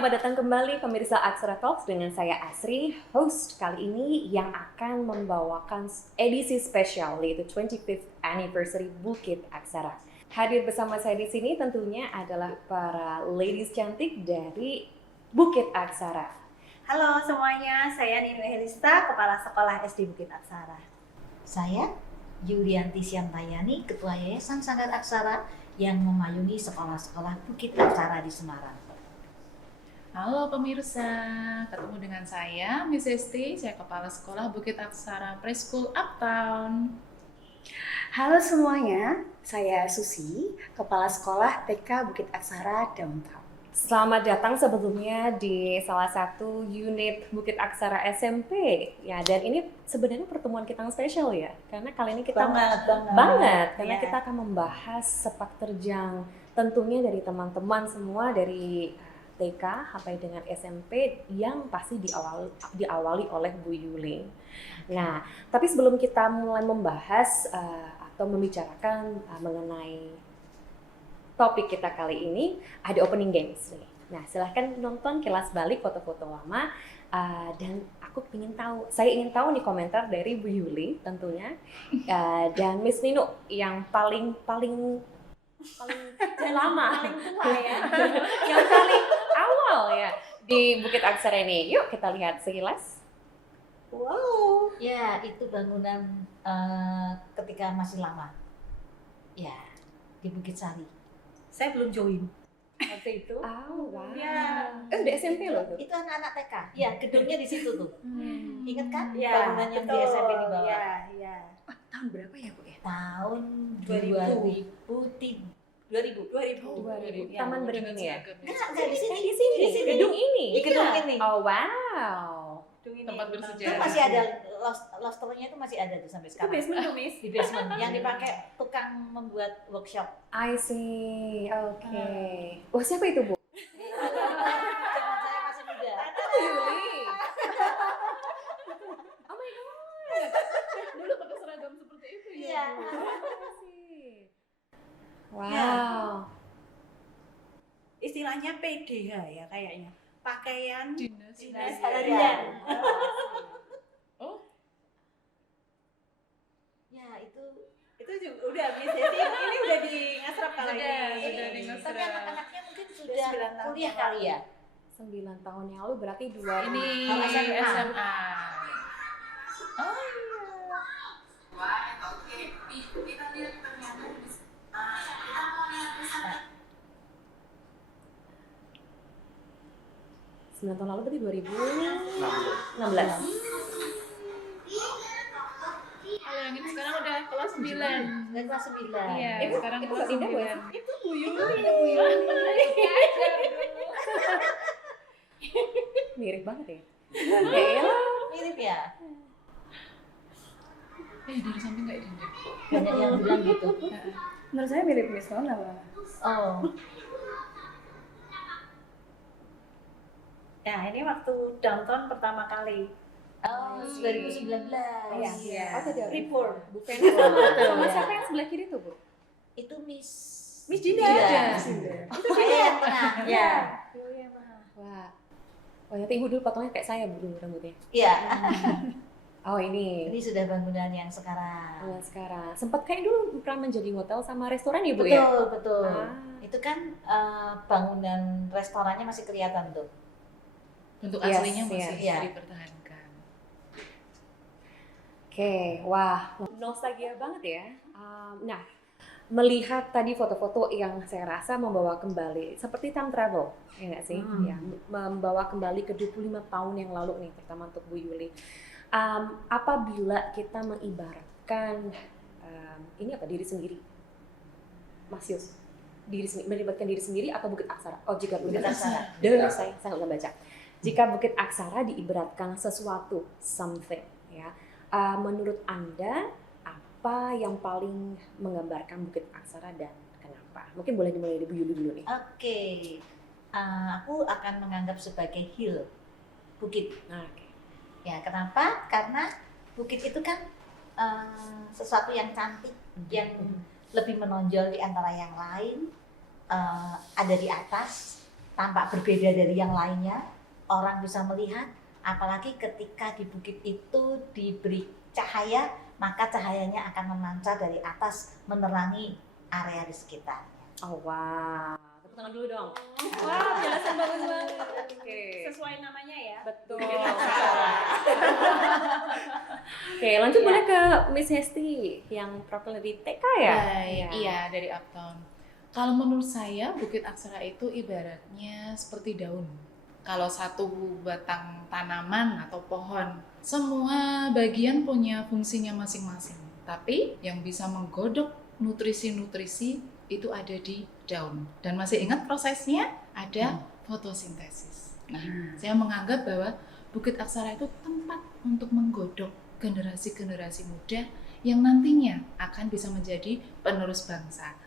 selamat datang kembali pemirsa Aksara Talks dengan saya Asri, host kali ini yang akan membawakan edisi spesial yaitu 25th Anniversary Bukit Aksara. Hadir bersama saya di sini tentunya adalah para ladies cantik dari Bukit Aksara. Halo semuanya, saya Nino Helista, Kepala Sekolah SD Bukit Aksara. Saya Yulianti Syantayani, Ketua Yayasan Sanggar Aksara yang memayungi sekolah-sekolah Bukit Aksara di Semarang. Halo pemirsa, ketemu dengan saya Miss Esti, saya Kepala Sekolah Bukit Aksara Preschool Uptown. Halo semuanya, saya Susi, Kepala Sekolah TK Bukit Aksara Downtown. Selamat datang sebelumnya di salah satu unit Bukit Aksara SMP ya, dan ini sebenarnya pertemuan kita yang spesial ya, karena kali ini kita banget karena Ya. kita akan membahas sepak terjang tentunya dari teman-teman semua dari TK sampai dengan SMP yang pasti diawali oleh Bu Yuli. Nah, tapi sebelum kita mulai membahas atau membicarakan mengenai topik kita kali ini, ada opening games nih. Nah, silahkan nonton kilas balik foto-foto lama dan saya ingin tahu nih komentar dari Bu Yuli tentunya dan Miss Nino yang paling lama, Paling tua ya. yang paling awal ya di Bukit Aksara ini. Yuk kita lihat sekilas. Wow. Ya, itu bangunan ketika masih lama. Ya, di Bukit Sari. Saya belum join waktu itu. Oh, wow. Ya. Udah SMP loh tuh. Itu anak-anak TK. Ya, gedungnya di situ tuh. Ingat kan? Ya, Bangunan yang di betul. SMP di bawah. Ya, ya. Tahun berapa ya, Bu ya? Tahun 2000. 2000. Taman Beringin ya? Enggak, di sini. Di sini. Di sini. Gedung ini. Di gedung ini. Oh, wow. Tempat Itu bersejarah. masih ada losternya, itu masih ada tuh sampai Itu sekarang. basement tuh, Miss. Di basement yang dipakai tukang membuat workshop. I see. Oke. Wah, siapa itu, Bu? Zaman saya masih muda. Yuli. Oh my god. Dulu pakai seragam seperti itu ya. Iya. Wow. Istilahnya PDH ya kayaknya. Pakaian Dinas dinas harian. harian. Oh, Ya, itu Itu juga udah Miss Esti, ini udah di ngasrap kali Sudah, ini. sudah di ngasrap. tapi anak-anaknya mungkin sudah 9 tahun kuliah yang kali ya. 9 tahun yang lalu berarti 2 ini Kalau SMA. SMA. Oh iya. 9 tahun lalu berarti 2016. Kalau yang ini sekarang udah kelas 9. Dan kelas 9. Iya, Ibu- sekarang ibu kelas nggak pindah, Bu, ya? 9. Itu Bu Yuli. Mirip banget ya. Kayaknya Mirip ya. Dari samping nggak ini. Banyak yang bilang gitu. Menurut saya mirip Miss Nona malah. Oh, Nah, ini waktu downtown pertama kali. oh 2019. Iya. Oh, tidak. Report. Bukan sama Iya. siapa yang sebelah kiri tuh, Bu? Itu Miss Dinda. Dinda. Itu Saya yang menang. Ya. Yuli yang mahal. Wah. Oh, ya Ibu dulu potongnya kayak saya, Bu, dulu rambutnya. Iya. Oh, ini. Ini sudah bangunan yang sekarang. Oh, sekarang. Sempat kayak dulu pernah menjadi hotel sama restoran ya, Bu Betul, ya? betul. Ah. Itu kan bangunan restorannya masih kelihatan tuh. Bentuk Yes, aslinya masih yes. dipertahankan. Oke, wah, nostalgia banget ya. Nah, melihat tadi foto-foto yang saya rasa membawa kembali, seperti time travel, ya nggak sih? Ya, membawa kembali ke 25 tahun yang lalu nih, terutama untuk Bu Yuli. Apabila kita mengibaratkan, ini apa, diri sendiri? Mas Yus, melibatkan diri sendiri atau Bukit Aksara? Oh, jika Bukit Bukit Aksara. Aksara. Saya nggak bisa baca. Jika Bukit Aksara diibaratkan sesuatu, something, ya. Menurut Anda, apa yang paling menggambarkan Bukit Aksara dan kenapa? Mungkin boleh dimulai dari Bu Yuli dulu nih. Oke. Aku akan menganggap sebagai hill. Bukit. Nah, oke. Ya, kenapa? Karena bukit itu kan sesuatu yang cantik, yang lebih menonjol di antara yang lain, ada di atas, tampak berbeda dari yang lainnya, orang bisa melihat, apalagi ketika di bukit itu diberi cahaya, maka cahayanya akan memancar dari atas menerangi area di sekitarnya. Oh wow, tepuk tangan dulu dong. Wah, penjelasan bagus banget. Oke. Sesuai namanya ya. Betul. Bukit Aksara. Oke, lanjut boleh ke Miss Hesti yang profil di TK ya? Iya, dari Uptown. Kalau menurut saya, Bukit Aksara itu ibaratnya seperti daun. Kalau satu batang tanaman atau pohon, semua bagian punya fungsinya masing-masing. Tapi yang bisa menggodok nutrisi-nutrisi itu ada di daun. Dan masih ingat prosesnya? Ada fotosintesis. Nah, saya menganggap bahwa Bukit Aksara itu tempat untuk menggodok generasi-generasi muda yang nantinya akan bisa menjadi penerus bangsa.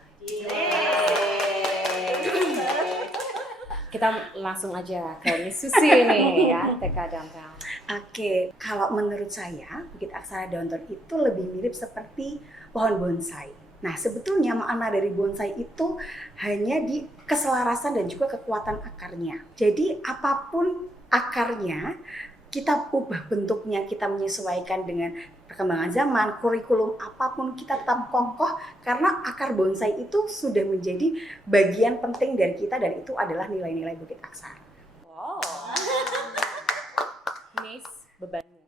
Kita langsung aja ke Miss Susi nih ya, TK Downtown. Oke, kalau menurut saya Bukit Aksara Downtown itu lebih mirip seperti pohon bonsai. Nah, sebetulnya makna dari bonsai itu hanya di keselarasan dan juga kekuatan akarnya. Jadi apapun akarnya, kita ubah bentuknya, kita menyesuaikan dengan perkembangan zaman, kurikulum apapun, kita tetap kokoh karena akar bonsai itu sudah menjadi bagian penting dari kita dan itu adalah nilai-nilai Bukit Aksara. Wow. Miss, bebanmu.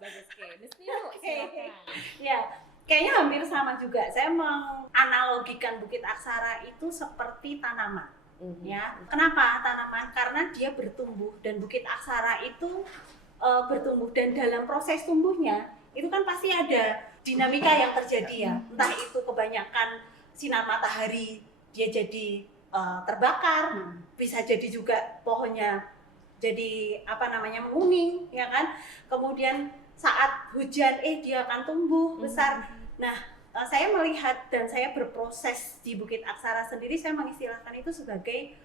Bagus-bagus. Oke, Miss Niu, silakan. Ya, kayaknya hampir sama juga. Saya menganalogikan Bukit Aksara itu seperti tanaman. Ya, kenapa tanaman? Karena dia bertumbuh dan Bukit Aksara itu bertumbuh dan dalam proses tumbuhnya itu kan pasti ada dinamika yang terjadi ya. Entah itu kebanyakan sinar matahari dia jadi terbakar, bisa jadi juga pohonnya jadi menguning, ya kan? Kemudian saat hujan dia akan tumbuh besar. Nah, saya melihat dan saya berproses di Bukit Aksara sendiri, saya mengistilahkan itu sebagai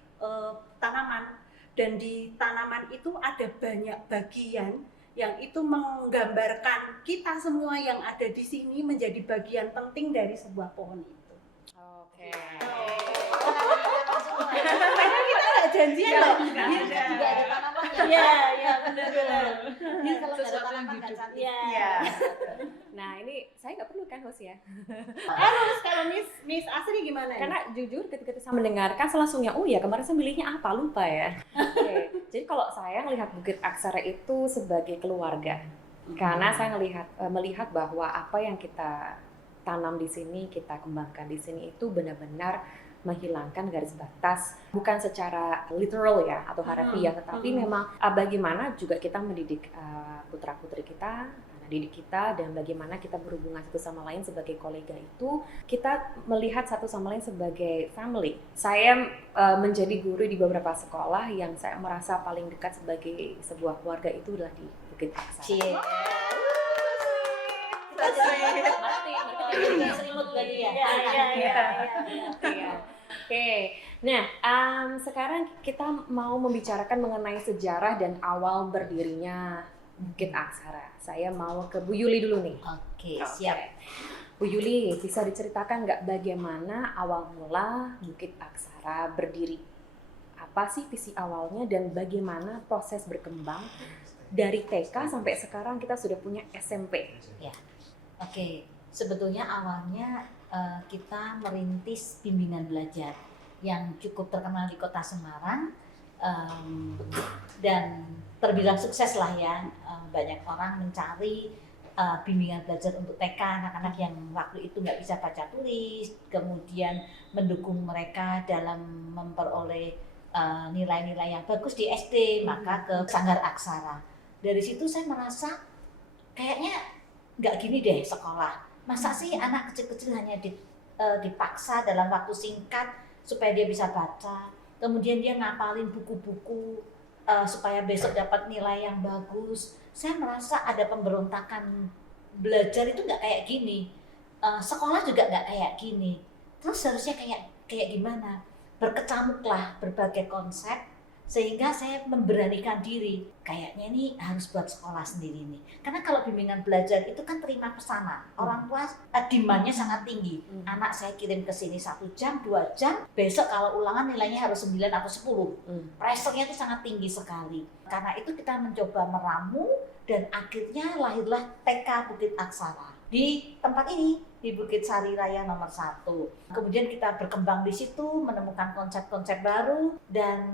tanaman. Dan di tanaman itu ada banyak bagian yang itu menggambarkan kita semua yang ada di sini menjadi bagian penting dari sebuah pohon itu. Oke. Padahal kita nggak janjian loh. Kita juga ada tanamannya. Iya, benar-benar. Ini kalau nggak ada Sesuatu yang tanaman nggak hidup. cantik. Iya. Nah, ini saya nggak perlu kan host ya? Terus kalau Miss Asri gimana? Karena jujur ketika saya mendengarkan saya langsungnya, oh ya kemarin saya milihnya apa, lupa ya. Oke. Jadi kalau saya melihat Bukit Aksara itu sebagai keluarga. Karena saya melihat bahwa apa yang kita tanam di sini, kita kembangkan di sini itu benar-benar menghilangkan garis batas, bukan secara literal ya atau harafiah, tetapi memang bagaimana juga kita mendidik putra-putri kita, anak didik kita, dan bagaimana kita berhubungan satu sama lain sebagai kolega itu, kita melihat satu sama lain sebagai family. Saya menjadi guru di beberapa sekolah yang saya merasa paling dekat sebagai sebuah keluarga itu adalah di Bukit Aksara. Cie. Iya. Oke, nah sekarang kita mau membicarakan mengenai sejarah dan awal berdirinya Bukit Aksara. Saya mau ke Bu Yuli dulu nih. Oke, siap. Bu Yuli, bisa diceritakan nggak bagaimana awal mula Bukit Aksara berdiri? Apa sih visi awalnya dan bagaimana proses berkembang dari TK sampai sekarang kita sudah punya SMP? Oke, sebetulnya awalnya kita merintis bimbingan belajar yang cukup terkenal di Kota Semarang dan terbilang sukses lah ya. Banyak orang mencari bimbingan belajar untuk TK anak-anak yang waktu itu nggak bisa baca tulis, kemudian mendukung mereka dalam memperoleh nilai-nilai yang bagus di SD, maka ke Sanggar Aksara. Dari situ saya merasa kayaknya nggak gini deh sekolah. Masa sih anak kecil-kecil hanya dipaksa dalam waktu singkat supaya dia bisa baca, kemudian dia ngapalin buku-buku supaya besok dapat nilai yang bagus. Saya merasa ada pemberontakan, belajar itu nggak kayak gini, sekolah juga nggak kayak gini. Terus harusnya kayak gimana? Berkecamuklah berbagai konsep Sehingga saya memberanikan diri, kayaknya ini harus buat sekolah sendiri nih. Karena kalau bimbingan belajar itu kan terima pesanan. Orang tua demand-nya sangat tinggi. Anak saya kirim ke sini 1 jam, 2 jam, besok kalau ulangan nilainya harus 9 atau 10. Pressure-nya itu sangat tinggi sekali. Karena itu kita mencoba meramu dan akhirnya lahirlah TK Bukit Aksara. Di tempat ini, di Bukit Sari Raya nomor 1. Kemudian kita berkembang di situ, menemukan konsep-konsep baru, dan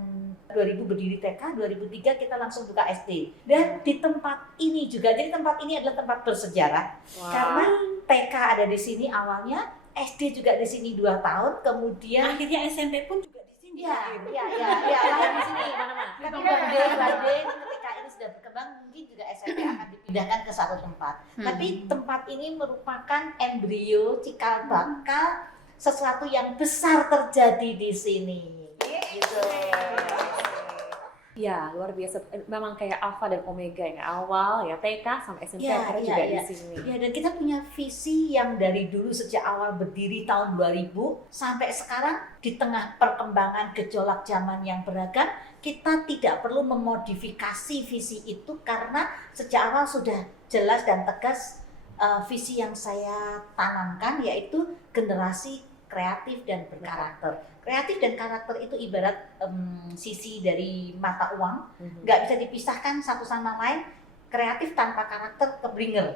2000 berdiri TK, 2003 kita langsung buka SD. Dan di tempat ini juga, jadi tempat ini adalah tempat bersejarah. Karena TK ada di sini awalnya, SD juga di sini 2 tahun, kemudian Akhirnya SMP pun juga di sini. ya, lahir di sini. Mana-mana. Tapi badai ketika ini sudah berkembang, mungkin juga SMP akan dipindahkan ke satu tempat. Tapi tempat ini merupakan embrio cikal bakal sesuatu yang besar terjadi di sini. Gitu. Ya, luar biasa. Memang kayak alfa dan omega ya. Awal ya TK sampai SMP Ya, akhirnya ya, juga ya. di sini. Ya, dan kita punya visi yang dari dulu sejak awal berdiri tahun 2000 sampai sekarang di tengah perkembangan gejolak zaman yang beragam, kita tidak perlu memodifikasi visi itu karena sejak awal sudah jelas dan tegas visi yang saya tanamkan, yaitu generasi kreatif dan berkarakter. Kreatif dan karakter itu ibarat sisi dari mata uang, nggak bisa dipisahkan satu sama lain. Kreatif tanpa karakter keblinger.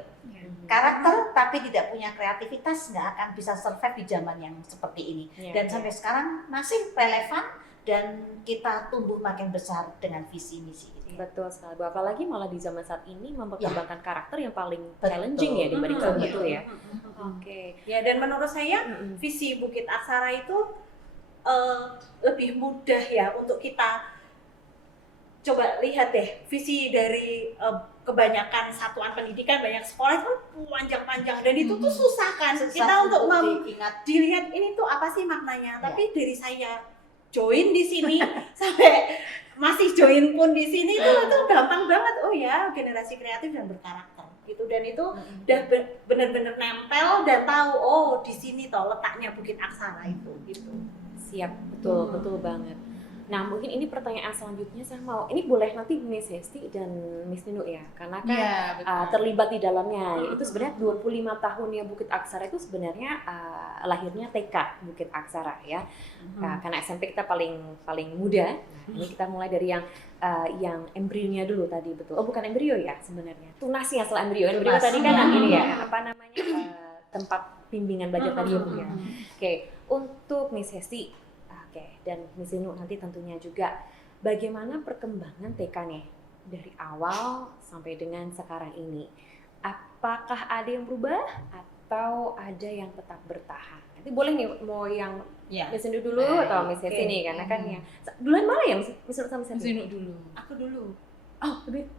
Karakter tapi tidak punya kreativitas nggak akan bisa survive di zaman yang seperti ini. Dan sampai sekarang masih relevan dan kita tumbuh makin besar dengan visi misi ini. Betul sekali. Apalagi malah di zaman saat ini memperkembangkan karakter yang paling challenging ya dibanding zaman itu ya. Oke. Ya, dan menurut saya visi Bukit Aksara itu lebih mudah ya untuk kita coba lihat deh. Visi dari kebanyakan satuan pendidikan, banyak sekolah itu kan panjang-panjang dan itu tuh susah kan kita untuk dilihat ini tuh apa sih maknanya. Tapi dari saya join di sini sampai masih join pun di sini itu gampang banget. Oh ya, generasi kreatif dan berkarakter gitu, dan itu udah bener-bener nempel dan tahu oh di sini toh letaknya Bukit Aksara itu gitu. Siap, betul banget. Nah, mungkin ini pertanyaan selanjutnya saya mau, ini boleh nanti Miss Hesti dan Miss Nino ya, karena kan terlibat di dalamnya. Itu sebenarnya 25 tahunnya Bukit Aksara itu sebenarnya lahirnya TK Bukit Aksara ya. Karena SMP kita paling muda. Nah, ini kita mulai dari yang embrionya dulu tadi, betul. Oh, bukan embrio ya sebenarnya. Tunasnya setelah embrio. Embrio tadi kan ini ya, apa namanya? Tempat bimbingan belajar tadi ya. Oke, untuk Miss Hesti dan Miss Nino nanti tentunya juga bagaimana perkembangan TK nih dari awal sampai dengan sekarang ini. Apakah ada yang berubah atau ada yang tetap bertahan? Nanti boleh nih mau yang Miss Nino dulu atau Miss Hesti nih, karena kan yang duluan mana ya Miss Nino sama Miss Nino dulu. Aku dulu.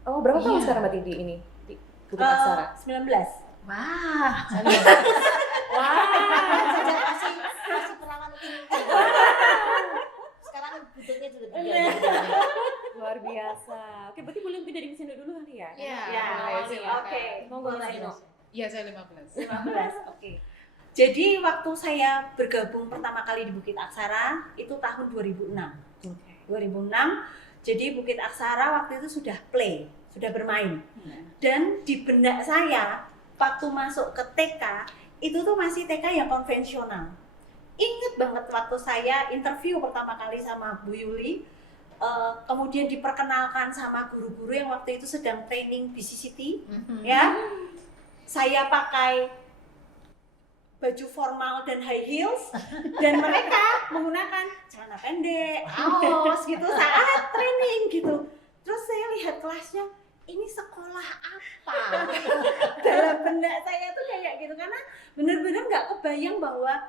Oh, berapa tahun sekarang Mbak Tindi ini di Bukit Aksara? 19. Wah. Masih perawan tinggi. Sekarang bentuknya sudah 3. Luar biasa. Oke, berarti boleh lebih dari Miss Nino dulu kali ya? Ya, oke. Monggo Miss Nino. Iya, saya 15. 15. Oke. Jadi waktu saya bergabung pertama kali di Bukit Aksara itu tahun 2006. 2006. Jadi Bukit Aksara waktu itu sudah play, sudah bermain. Dan di benak saya waktu masuk ke TK itu tuh masih TK yang konvensional. Ingat banget waktu saya interview pertama kali sama Bu Yuli, kemudian diperkenalkan sama guru-guru yang waktu itu sedang training BCCT, ya. Saya pakai baju formal dan high heels, dan mereka menggunakan celana pendek, kaos gitu saat training gitu. Terus saya lihat kelasnya, ini sekolah apa? Dalam benak saya tuh kayak gitu, karena benar-benar nggak kebayang bahwa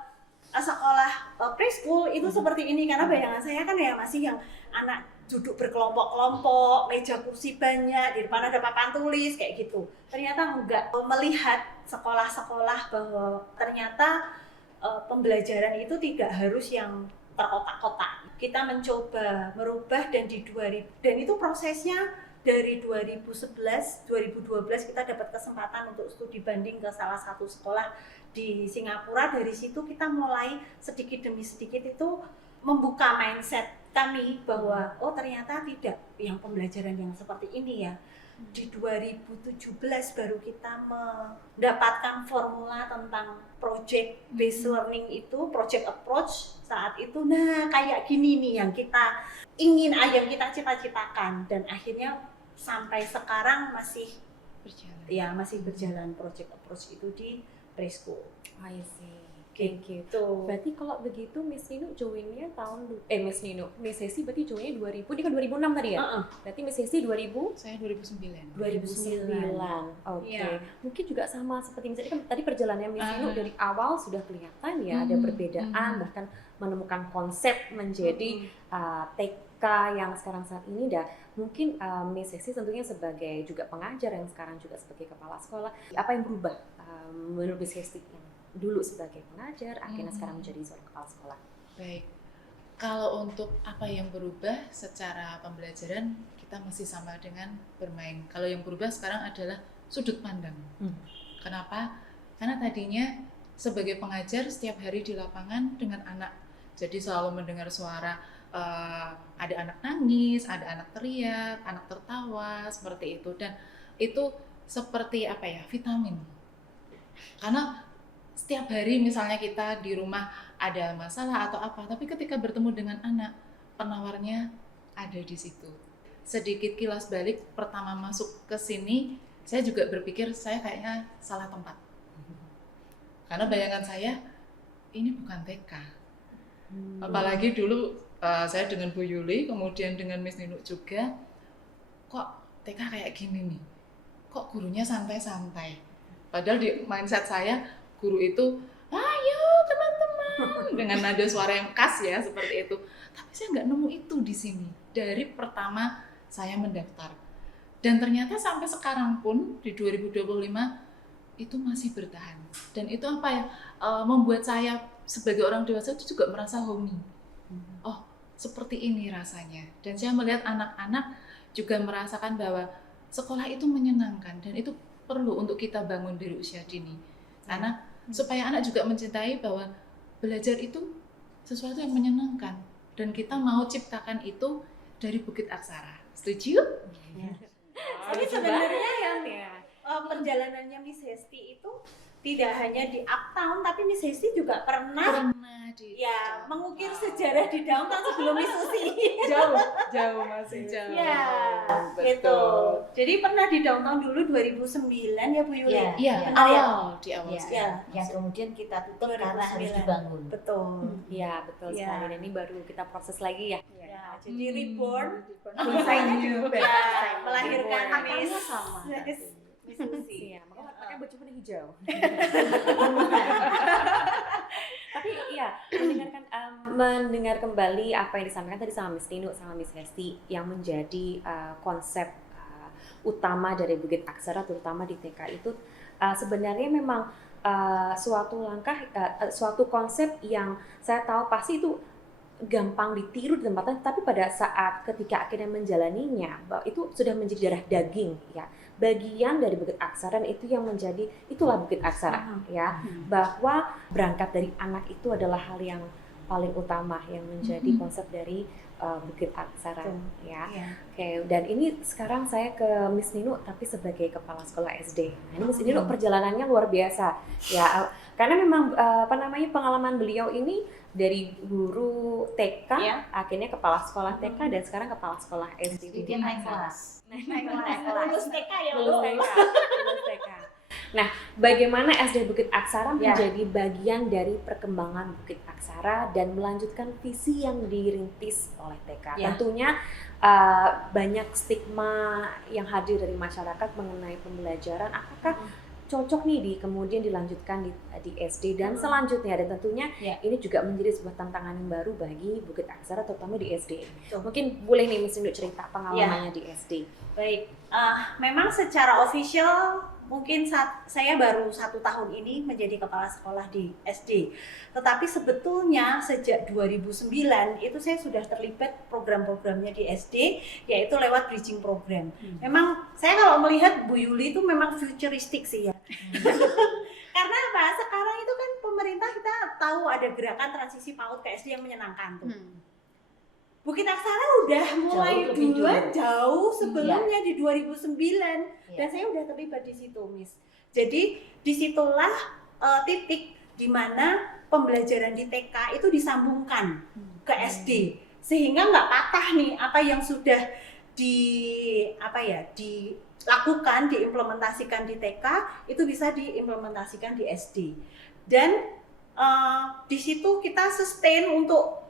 sekolah preschool itu seperti ini, karena bayangan saya kan ya masih yang anak duduk berkelompok-kelompok, meja kursi banyak, di depan ada papan tulis kayak gitu. Ternyata enggak. Melihat sekolah-sekolah bahwa ternyata pembelajaran itu tidak harus yang terkotak-kotak. Kita mencoba merubah dan itu prosesnya dari 2011, 2012 kita dapat kesempatan untuk studi banding ke salah satu sekolah di Singapura. Dari situ kita mulai sedikit demi sedikit itu membuka mindset kami bahwa oh ternyata tidak yang pembelajaran yang seperti ini ya. Di 2017 baru kita mendapatkan formula tentang project based learning itu, project approach saat itu. Nah, kayak gini nih yang kita ingin, yang kita cita-citakan, dan akhirnya sampai sekarang masih berjalan project approach itu di preschool. I see. Thank you. Gitu. Berarti kalau begitu Miss Nino joinnya Miss Hesti berarti joinnya 2000, ini kan 2006 tadi ya? Berarti Miss Hesti 2000? Saya 2009. 2009. Oke. Iya. Mungkin juga sama seperti misalnya kan tadi perjalanannya Miss Nino dari awal sudah kelihatan ya ada perbedaan, bahkan menemukan konsep menjadi TK yang sekarang saat ini. Dan mungkin Miss Hesti tentunya sebagai juga pengajar yang sekarang juga sebagai kepala sekolah, apa yang berubah menurut Miss Hesti yang dulu sebagai pengajar, akhirnya sekarang menjadi seorang kepala sekolah? Baik, kalau untuk apa yang berubah secara pembelajaran, kita masih sama dengan bermain. Kalau yang berubah sekarang adalah sudut pandang. Kenapa? Karena tadinya sebagai pengajar setiap hari di lapangan dengan anak, jadi selalu mendengar suara ada anak nangis, ada anak teriak, anak tertawa, seperti itu. Dan itu seperti apa ya, vitamin. Karena setiap hari misalnya kita di rumah ada masalah atau apa, tapi ketika bertemu dengan anak, penawarnya ada di situ. Sedikit kilas balik, pertama masuk ke sini, saya juga berpikir saya kayaknya salah tempat. Karena bayangan saya, ini bukan TK. Apalagi dulu saya dengan Bu Yuli, kemudian dengan Miss Nino juga, kok TK kayak gini nih? Kok gurunya santai-santai? Padahal di mindset saya, guru itu, ayo teman-teman, dengan nada suara yang khas ya, seperti itu. Tapi saya nggak nemu itu di sini. Dari pertama saya mendaftar. Dan ternyata sampai sekarang pun, di 2025, itu masih bertahan. Dan itu apa ya, membuat saya sebagai orang dewasa itu juga merasa homey. Oh, seperti ini rasanya. Dan saya melihat anak-anak juga merasakan bahwa sekolah itu menyenangkan. Dan itu perlu untuk kita bangun dari usia dini. Karena supaya anak juga mencintai bahwa belajar itu sesuatu yang menyenangkan, dan kita mau ciptakan itu dari Bukit Aksara. Setuju? Tapi sebenarnya yang perjalanannya Miss Hesti itu tidak hanya di Uptown, tapi Miss Hesti juga pernah mengukir sejarah di downtown sebelum Miss Susi. Jauh masih jauh. Ya, betul. Jadi pernah di downtown dulu 2009 ya Bu Yuli. Iya, Di awal. yang kemudian kita tutup karena harus dibangun. Betul. Iya, betul sekali. Dan ini baru kita proses lagi ya. Ya, jadi reborn, Selesainya juga. melahirkan Akarnya Miss sama. Miss Susi. Iya, makanya pakai baju warna hijau. Tapi ya, mendengar kembali apa yang disampaikan tadi sama Miss Nino sama Miss Hesti yang menjadi konsep utama dari Bukit Aksara, terutama di TK itu sebenarnya memang suatu langkah, suatu konsep yang saya tahu pasti itu gampang ditiru di tempatnya, tapi pada saat ketika akhirnya menjalaninya, itu sudah menjadi darah daging ya. Bagian dari Bukit Aksara itu yang menjadi, itulah Bukit Aksara ya, bahwa berangkat dari anak itu adalah hal yang paling utama yang menjadi konsep dari Bukit Aksara ya. Oke, dan ini sekarang saya ke Miss Nino tapi sebagai kepala sekolah SD. Nah, ini Miss Nino perjalanannya luar biasa ya, karena memang pengalaman beliau ini dari guru TK akhirnya kepala sekolah TK dan sekarang kepala sekolah SD. Dia naik kelas. Lulus TK ya, Lulus TK. Nah, bagaimana SD Bukit Aksara menjadi bagian dari perkembangan Bukit Aksara dan melanjutkan visi yang dirintis oleh TK? Tentunya banyak stigma yang hadir dari masyarakat mengenai pembelajaran. Apakah cocok nih kemudian dilanjutkan di SD dan selanjutnya, dan tentunya ini juga menjadi sebuah tantangan yang baru bagi Bukit Aksara terutama di SD. Mungkin boleh nih Miss Nino cerita pengalamannya di SD. Baik, memang secara official mungkin saya baru 1 tahun ini menjadi kepala sekolah di SD. Tetapi sebetulnya sejak 2009 itu saya sudah terlibat program-programnya di SD, yaitu lewat bridging program. Memang saya kalau melihat Bu Yuli itu memang futuristik sih ya. Karena apa? Sekarang itu kan pemerintah kita tahu ada gerakan transisi PAUD ke SD yang menyenangkan tuh. Bukit Aksara udah mulai lebih duluan, dulu. jauh sebelumnya di 2009 dan Iya. saya udah terlibat di situ, Miss. Jadi disitulah titik di mana pembelajaran di TK itu disambungkan ke SD sehingga nggak patah nih apa yang sudah dilakukan, diimplementasikan di TK itu bisa diimplementasikan di SD. Dan di situ kita sustain untuk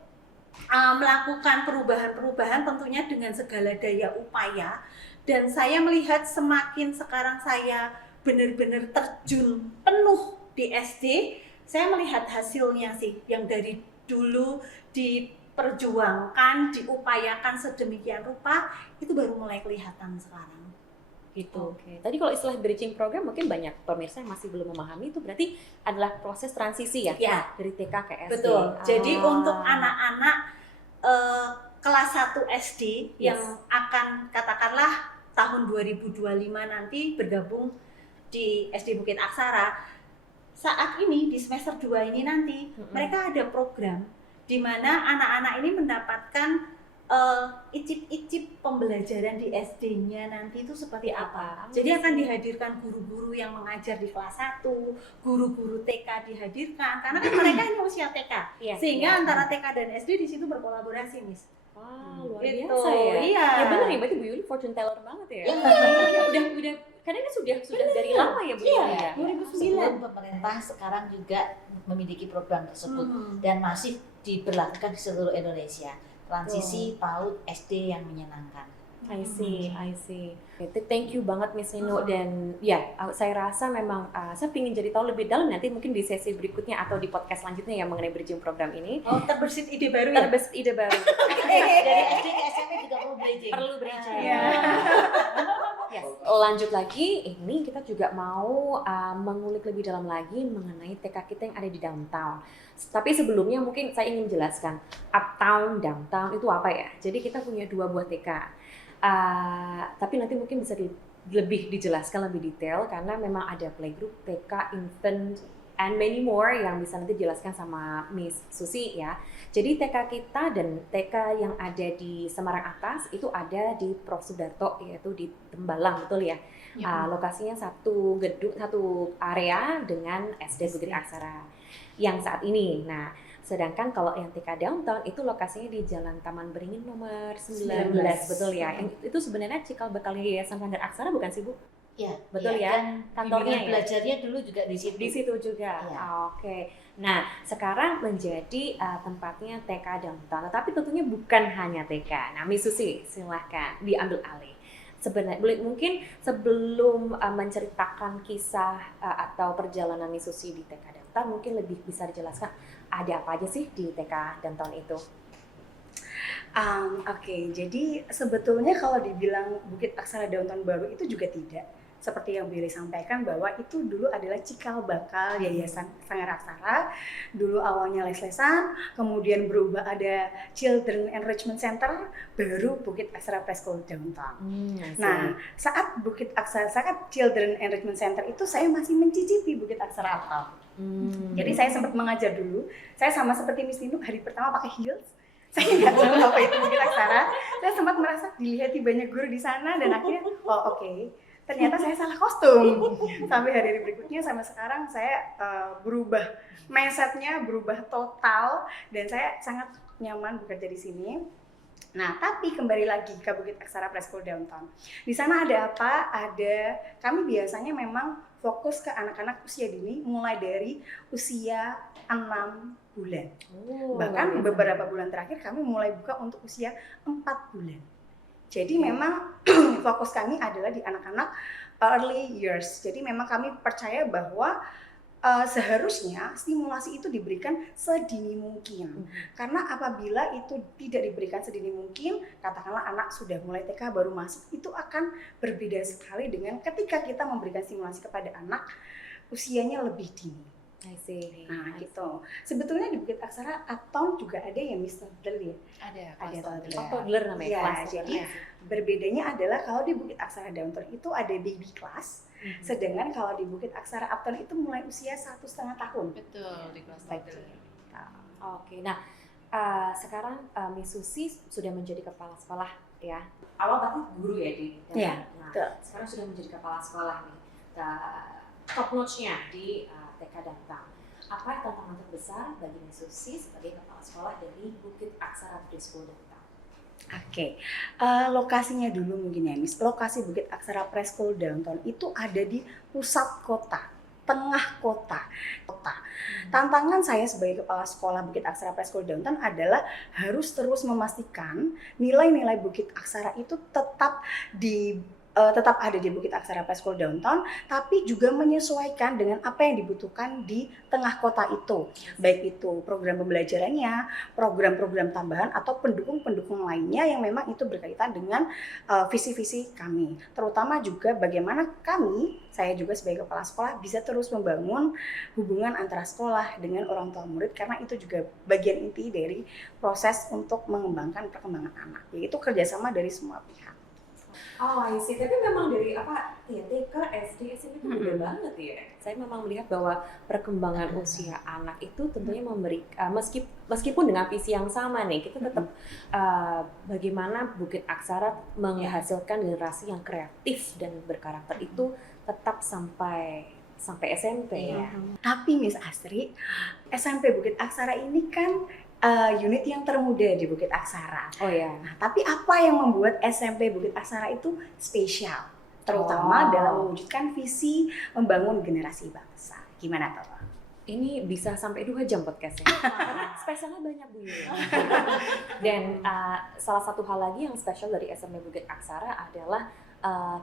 melakukan perubahan-perubahan tentunya dengan segala daya upaya, dan saya melihat semakin sekarang saya benar-benar terjun penuh di SD, saya melihat hasilnya sih yang dari dulu diperjuangkan, diupayakan sedemikian rupa itu baru mulai kelihatan sekarang. Gitu. Oke. Tadi kalau istilah bridging program mungkin banyak pemirsa yang masih belum memahami itu berarti adalah proses transisi ya, Ya, dari TK ke SD. betul. Jadi untuk anak-anak kelas 1 SD yang akan katakanlah tahun 2025 nanti bergabung di SD Bukit Aksara, saat ini di semester 2 ini nanti mereka ada program di mana anak-anak ini mendapatkan icip-icip pembelajaran di SD-nya nanti itu seperti apa. Jadi akan dihadirkan guru-guru yang mengajar di kelas 1, guru-guru TK dihadirkan karena kan mereka ini usia TK. Sehingga antara TK dan SD di situ berkolaborasi, Miss. Wah, luar Gitu, biasa ya. iya. Ya benar ya, berarti Bu Yuli fortune teller banget ya. Udah karena ini sudah dari lama ya Bu Yuli ya. 2009. Sebelum pemerintah sekarang juga memiliki program tersebut dan masih diberlakukan di seluruh Indonesia. Transisi PAUD SD yang menyenangkan. I see. Oke, thank you banget Miss Nino, dan ya saya rasa memang saya ingin jadi tahu lebih dalam nanti mungkin di sesi berikutnya atau di podcast selanjutnya yang mengenai bridging program ini. Oh, terbersit ide baru ya? Terbesit ide baru. Dari SD ke SMP juga Perlu bridging. Iya. Yes. Lanjut lagi, ini kita juga mau mengulik lebih dalam lagi mengenai TK kita yang ada di downtown. Tapi sebelumnya mungkin saya ingin jelaskan uptown, downtown itu apa ya. Jadi kita punya 2 buah TK. Tapi nanti mungkin bisa lebih dijelaskan lebih detail karena memang ada playgroup, TK, infant, and many more yang bisa nanti dijelaskan sama Miss Susi ya. Jadi TK kita dan TK yang ada di Semarang Atas itu ada di Prof. Sudarto, yaitu di Tembalang, betul ya? Lokasinya satu gedung, satu area dengan SD Bukit Aksara yang saat ini. Nah, sedangkan kalau yang TK Downtown itu lokasinya di Jalan Taman Beringin nomor 19, betul ya? Yang itu sebenarnya cikal bakalnya Yayasan Sanggar Aksara bukan sih Bu? Ya, Betul ya? Dan Kantornya ya? belajarnya dulu juga di situ. Di situ juga. Ya. Oke. Nah, sekarang menjadi tempatnya TK Downtown. Tapi tentunya bukan hanya TK. Nah, Miss Susi, silahkan diambil alih. Sebenarnya mungkin sebelum menceritakan kisah atau perjalanan Miss Susi di TK Downtown, mungkin lebih bisa dijelaskan ada apa aja sih di TK Downtown itu? Oke, jadi sebetulnya kalau dibilang Bukit Aksara Downtown baru itu juga tidak. Seperti yang Billy sampaikan bahwa itu dulu adalah cikal bakal Yayasan Sanggar Aksara. Dulu awalnya les-lesan, kemudian berubah ada Children Enrichment Center, baru Bukit Aksara Preschool Downtown. Nah, saat Children Enrichment Center itu saya masih mencicipi Bukit Aksara Uptown. Jadi saya sempat mengajar dulu. Saya sama seperti Miss Nino, hari pertama pakai heels. Saya nggak tahu apa itu Bukit Aksara. Saya sempat merasa dilihati banyak guru di sana dan akhirnya, oke. Ternyata saya salah kostum. Sampai hari berikutnya sampai sekarang saya berubah mindsetnya, berubah total, dan saya sangat nyaman bekerja di sini. Nah, tapi kembali lagi ke Bukit Aksara Preschool Downtown. Di sana ada apa? Kami biasanya memang fokus ke anak-anak usia dini mulai dari usia 6 bulan. Bahkan beberapa bulan terakhir kami mulai buka untuk usia 4 bulan. Jadi memang fokus kami adalah di anak-anak early years. Jadi memang kami percaya bahwa seharusnya stimulasi itu diberikan sedini mungkin. Karena apabila itu tidak diberikan sedini mungkin, katakanlah anak sudah mulai TK baru masuk, itu akan berbeda sekali dengan ketika kita memberikan stimulasi kepada anak usianya lebih dini. Nah gitu. Sebetulnya di Bukit Aksara Uptown juga ada yang Miss Toddler ya? Ada Toddler namanya. Ya, jadi berbedanya adalah kalau di Bukit Aksara Downtown itu ada baby class Sedangkan kalau di Bukit Aksara Uptown itu mulai usia 1,5 tahun. Betul, di kelas Baik. 3. Oke, nah sekarang Miss Susi sudah menjadi kepala sekolah ya. Awal berarti guru ya di. Iya, Nah, betul. sekarang sudah menjadi kepala sekolah nih. Top notch-nya di TK Dantang. Apa tantangan terbesar bagi Miss Susi sebagai kepala sekolah dari Bukit Aksara Preschool Dantang? Oke, lokasinya dulu mungkin ya Miss. Lokasi Bukit Aksara Preschool Downtown itu ada di pusat kota, tengah kota. Tantangan saya sebagai kepala sekolah Bukit Aksara Preschool Downtown adalah harus terus memastikan nilai-nilai Bukit Aksara itu tetap ada di Bukit Aksara Preschool Downtown, tapi juga menyesuaikan dengan apa yang dibutuhkan di tengah kota itu. Baik itu program pembelajarannya, program-program tambahan, atau pendukung-pendukung lainnya yang memang itu berkaitan dengan visi-visi kami. Terutama juga bagaimana saya juga sebagai kepala sekolah bisa terus membangun hubungan antara sekolah dengan orang tua murid, karena itu juga bagian inti dari proses untuk mengembangkan perkembangan anak, yaitu kerjasama dari semua pihak. Oh, I see. Tapi memang dari TK, SD, SMP itu beda banget ya. Saya memang melihat bahwa perkembangan usia anak itu tentunya memberi, meskipun dengan visi yang sama nih, kita tetap bagaimana Bukit Aksara menghasilkan generasi yang kreatif dan berkarakter itu tetap sampai SMP ya. Tapi Miss Astri, SMP Bukit Aksara ini kan unit yang termuda di Bukit Aksara. Oh ya. Nah, tapi apa yang membuat SMP Bukit Aksara itu spesial? Terutama dalam mewujudkan visi membangun generasi bangsa. Gimana tuh? Ini bisa sampai 2 jam podcastnya. Karena spesialnya banyak Bu Yuli. Dan salah satu hal lagi yang spesial dari SMP Bukit Aksara adalah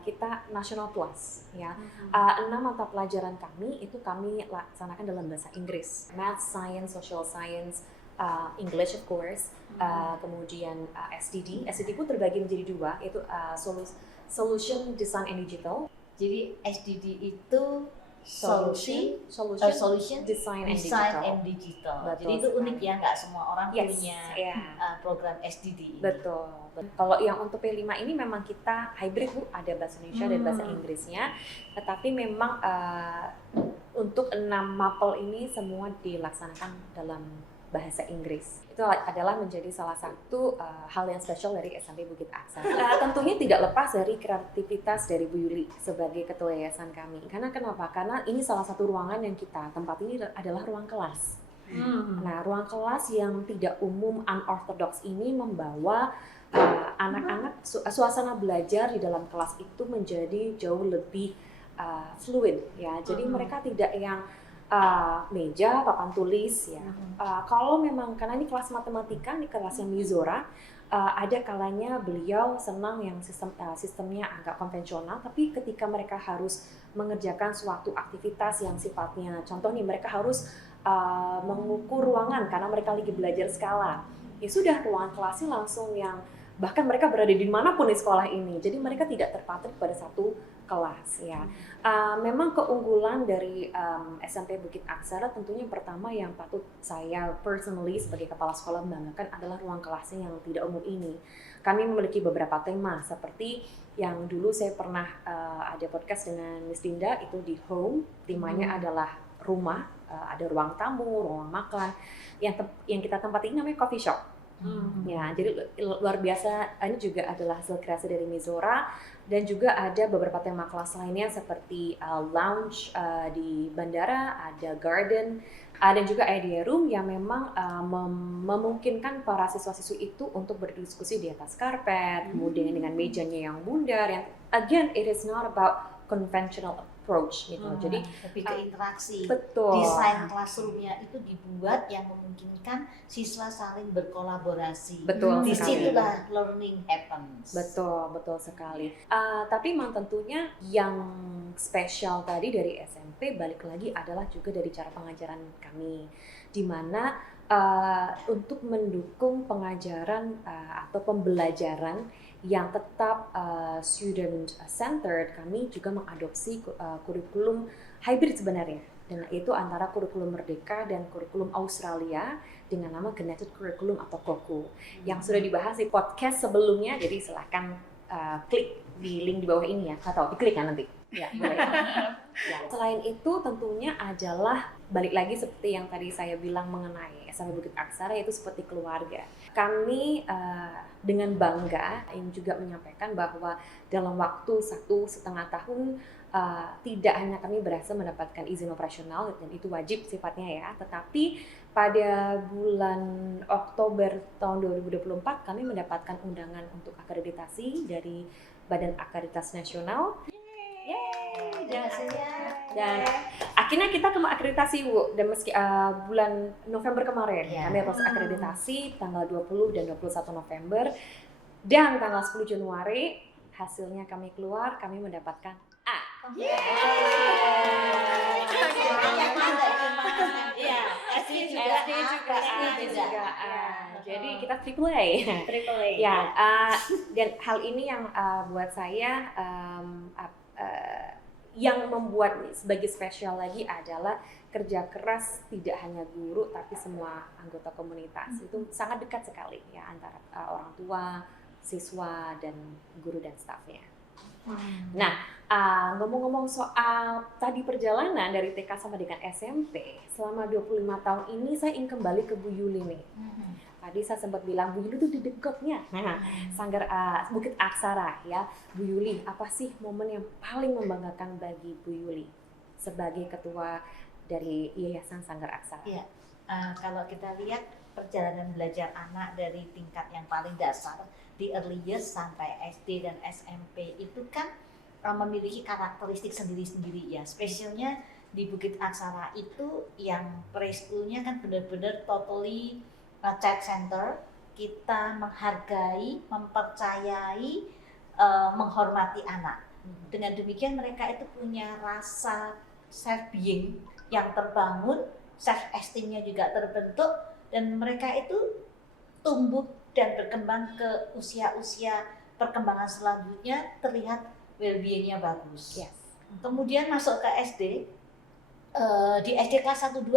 kita National Plus ya. 6 mata pelajaran kami itu kami laksanakan dalam bahasa Inggris. Math, Science, Social Science, English of course, kemudian SDD. SDD pun terbagi menjadi 2, yaitu Solution Design and Digital. Jadi SDD itu Solution Design and Digital. Betul Jadi itu sekali. unik ya, nggak semua orang punya yeah. program SDD ini. Betul. Kalau yang untuk P5 ini memang kita hybrid Bu, ada bahasa Indonesia dan bahasa Inggrisnya. Tetapi memang untuk 6 mapel ini semua dilaksanakan dalam bahasa Inggris. Itu adalah menjadi salah satu hal yang spesial dari SMP Bukit Aksara. Tentunya tidak lepas dari kreativitas dari Bu Yuli sebagai ketua yayasan kami. Karena kenapa? Karena ini salah satu ruangan yang kita tempat ini adalah ruang kelas. Nah, ruang kelas yang tidak umum, unorthodox ini membawa anak-anak suasana belajar di dalam kelas itu menjadi jauh lebih fluid ya. Jadi mereka tidak yang meja, papan tulis ya. Kalau memang karena ini kelas matematika, ini kelasnya Mizora, ada kalanya beliau senang yang sistemnya agak konvensional, tapi ketika mereka harus mengerjakan suatu aktivitas yang sifatnya, contoh nih mereka harus mengukur ruangan karena mereka lagi belajar skala. Ya sudah, ruangan kelasnya langsung yang bahkan mereka berada di manapun di sekolah ini, jadi mereka tidak terpatok pada satu kelas ya. Memang keunggulan dari SMP Bukit Aksara tentunya pertama yang patut saya personally sebagai kepala sekolah membanggakan adalah ruang kelasnya yang tidak umum ini. Kami memiliki beberapa tema seperti yang dulu saya pernah ada podcast dengan Miss Dinda, itu di home, temanya adalah rumah, ada ruang tamu, ruang makan. Yang kita tempati ini namanya coffee shop. Ya, jadi luar biasa. Ini juga adalah hasil kreasi dari Mizora, dan juga ada beberapa tema kelas lainnya seperti lounge di bandara, ada garden, dan juga idea room yang memang memungkinkan para siswa-siswi itu untuk berdiskusi di atas karpet, kemudian dengan mejanya yang bundar. Yang again, it is not about conventional approach gitu. Jadi lebih ke interaksi. betul. Desain classroom-nya itu dibuat yang memungkinkan siswa saling berkolaborasi. Betul Di sekali. situlah learning happens. Betul sekali. Tapi memang tentunya yang spesial tadi dari SMP balik lagi adalah juga dari cara pengajaran kami, di mana untuk mendukung pengajaran atau pembelajaran yang tetap student centered, kami juga mengadopsi kurikulum hybrid sebenarnya, dan itu antara kurikulum Merdeka dan kurikulum Australia dengan nama Connected Curriculum atau COCU yang sudah dibahas di podcast sebelumnya. Jadi silahkan klik di link di bawah ini ya, atau diklik kan nanti. Ya, boleh. Ya, selain itu tentunya adalah balik lagi seperti yang tadi saya bilang mengenai SMP Bukit Aksara, yaitu seperti keluarga. Kami dengan bangga ingin juga menyampaikan bahwa dalam waktu 1,5 tahun tidak hanya kami berhasil mendapatkan izin operasional dan itu wajib sifatnya ya, tetapi pada bulan Oktober tahun 2024 kami mendapatkan undangan untuk akreditasi dari Badan Akreditasi Nasional. Yeay, dan akhirnya kita ke akreditasi Bu, dan meski bulan November kemarin kami proses akreditasi tanggal 20 dan 21 November, dan tanggal 10 Januari hasilnya kami keluar, kami mendapatkan A. SD juga A. Jadi kita triple A. Ya, dan hal ini yang buat saya yang membuat sebagai spesial lagi adalah kerja keras tidak hanya guru tapi semua anggota komunitas. Itu sangat dekat sekali ya antara orang tua, siswa dan guru dan stafnya. Nah, ngomong-ngomong soal tadi perjalanan dari TK sama dengan SMP, selama 25 tahun ini saya ingin kembali ke Bu Yuli nih. Tadi saya sempat bilang Bu Yuli itu di dekatnya, Sanggar Bukit Aksara ya. Bu Yuli, apa sih momen yang paling membanggakan bagi Bu Yuli sebagai ketua dari Yayasan Sanggar Aksara? Iya, kalau kita lihat perjalanan belajar anak dari tingkat yang paling dasar di early years sampai SD dan SMP itu kan memiliki karakteristik sendiri-sendiri ya. Spesialnya di Bukit Aksara itu yang preschoolnya kan benar-benar totally child center. Kita menghargai, mempercayai, menghormati anak. Dengan demikian mereka itu punya rasa self being yang terbangun, self esteemnya juga terbentuk, dan mereka itu tumbuh dan berkembang ke usia-usia perkembangan selanjutnya terlihat well-being-nya bagus. Yes. Kemudian masuk ke SD, di SD kelas 1-2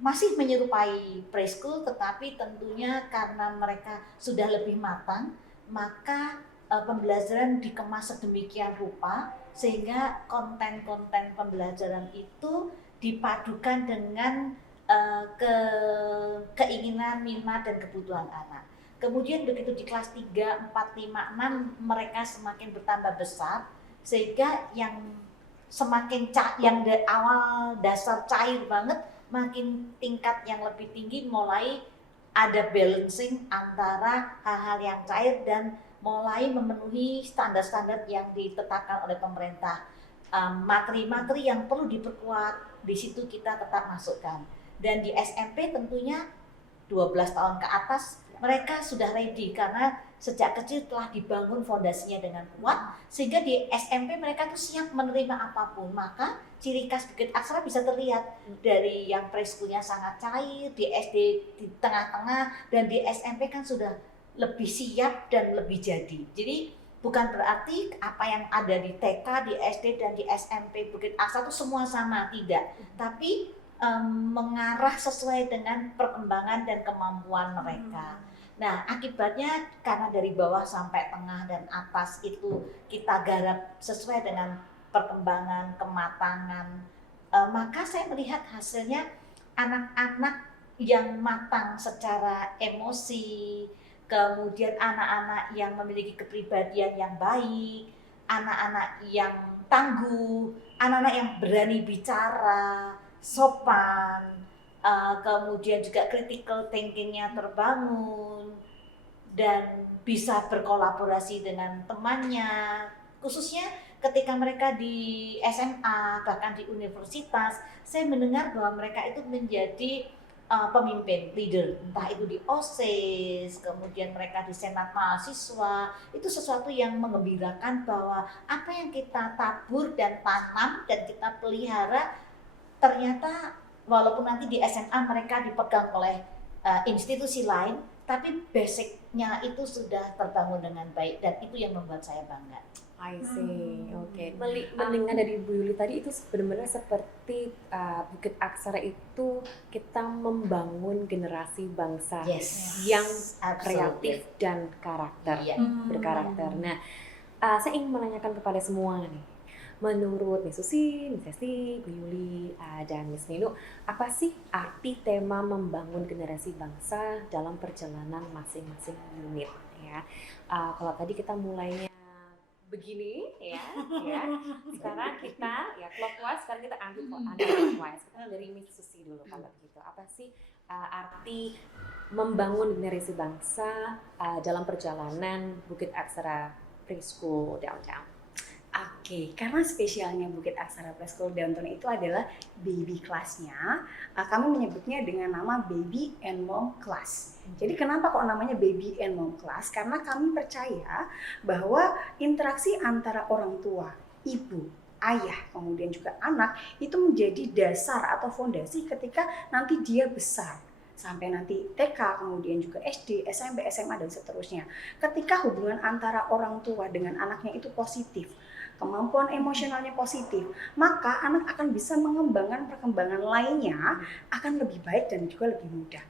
masih menyerupai preschool, tetapi tentunya karena mereka sudah lebih matang, maka pembelajaran dikemas sedemikian rupa sehingga konten-konten pembelajaran itu dipadukan dengan keinginan, minat, dan kebutuhan anak. Kemudian begitu di kelas 3, 4, 5, 6 mereka semakin bertambah besar sehingga yang semakin yang dari awal dasar cair banget, makin tingkat yang lebih tinggi mulai ada balancing antara hal-hal yang cair dan mulai memenuhi standar-standar yang ditetapkan oleh pemerintah. Materi-materi yang perlu diperkuat di situ kita tetap masukkan. Dan di SMP tentunya 12 tahun ke atas mereka sudah ready karena sejak kecil telah dibangun fondasinya dengan kuat sehingga di SMP mereka tuh siap menerima apapun. Maka ciri khas Bukit Aksara bisa terlihat dari yang preschoolnya sangat cair, di SD di tengah-tengah, dan di SMP kan sudah lebih siap dan lebih jadi. Jadi bukan berarti apa yang ada di TK, di SD, dan di SMP Bukit Aksara itu semua sama, tidak. Tapi mengarah sesuai dengan perkembangan dan kemampuan mereka. Nah, akibatnya karena dari bawah sampai tengah dan atas itu kita garap sesuai dengan perkembangan, kematangan, maka saya melihat hasilnya anak-anak yang matang secara emosi, kemudian anak-anak yang memiliki kepribadian yang baik, anak-anak yang tangguh, anak-anak yang berani bicara, sopan, kemudian juga critical thinking-nya terbangun dan bisa berkolaborasi dengan temannya, khususnya ketika mereka di SMA bahkan di universitas. Saya mendengar bahwa mereka itu menjadi pemimpin, leader, entah itu di OSIS, kemudian mereka di Senat Mahasiswa. Itu sesuatu yang menggembirakan bahwa apa yang kita tabur dan tanam dan kita pelihara ternyata walaupun nanti di SMA mereka dipegang oleh institusi lain, tapi basicnya itu sudah terbangun dengan baik dan itu yang membuat saya bangga. I see, oke. Mendengar dari Bu Yuli tadi itu benar-benar seperti Bukit Aksara itu kita membangun generasi bangsa yang kreatif dan berkarakter. Nah, saya ingin menanyakan kepada semua nih, menurut Miss Susi, Miss Hesti, Bu Yuli, dan Miss Nino, apa sih arti tema membangun generasi bangsa dalam perjalanan masing-masing unit? Ya, kalau tadi kita mulainya begini, ya. Sekarang kita ya clockwise, sekarang kita anti-clockwise. Kita dari Miss Susi dulu kalau gitu. Apa sih arti membangun generasi bangsa dalam perjalanan Bukit Aksara Preschool Downtown? Oke, karena spesialnya Bukit Aksara Preschool Downtown itu adalah baby class-nya, kami menyebutnya dengan nama Baby and Mom Class. Jadi kenapa kok namanya Baby and Mom Class? Karena kami percaya bahwa interaksi antara orang tua, ibu, ayah, kemudian juga anak itu menjadi dasar atau fondasi ketika nanti dia besar. Sampai nanti TK, kemudian juga SD, SMP, SMA, dan seterusnya. Ketika hubungan antara orang tua dengan anaknya itu positif, kemampuan emosionalnya positif, maka anak akan bisa mengembangkan perkembangan lainnya akan lebih baik dan juga lebih mudah.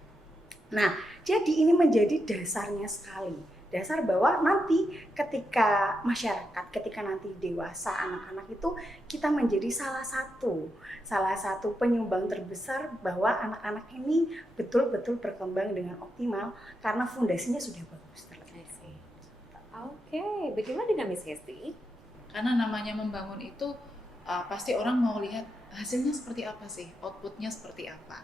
Nah, jadi ini menjadi dasarnya sekali. Dasar bahwa nanti ketika masyarakat, ketika nanti dewasa, anak-anak itu kita menjadi salah satu penyumbang terbesar bahwa anak-anak ini betul-betul berkembang dengan optimal karena fondasinya sudah bagus. Oke, bagaimana dengan Miss Hesti? Karena namanya membangun itu pasti orang mau lihat hasilnya seperti apa sih, outputnya seperti apa.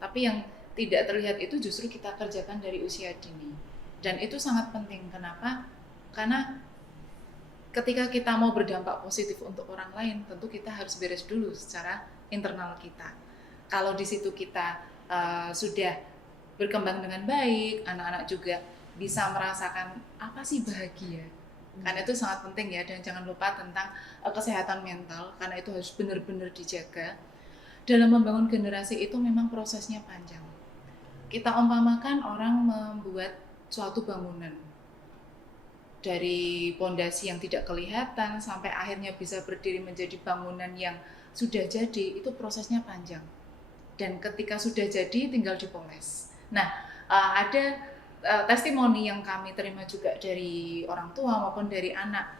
Tapi yang tidak terlihat itu justru kita kerjakan dari usia dini. Dan itu sangat penting. Kenapa? Karena ketika kita mau berdampak positif untuk orang lain, tentu kita harus beres dulu secara internal kita. Kalau di situ kita sudah berkembang dengan baik, anak-anak juga bisa merasakan apa sih bahagia. Karena itu sangat penting ya, dan jangan lupa tentang kesehatan mental, karena itu harus benar-benar dijaga. Dalam membangun generasi itu memang prosesnya panjang. Kita umpamakan orang membuat suatu bangunan dari pondasi yang tidak kelihatan sampai akhirnya bisa berdiri menjadi bangunan yang sudah jadi, itu prosesnya panjang. Dan ketika sudah jadi tinggal dipoles. Nah, ada testimoni yang kami terima juga dari orang tua maupun dari anak.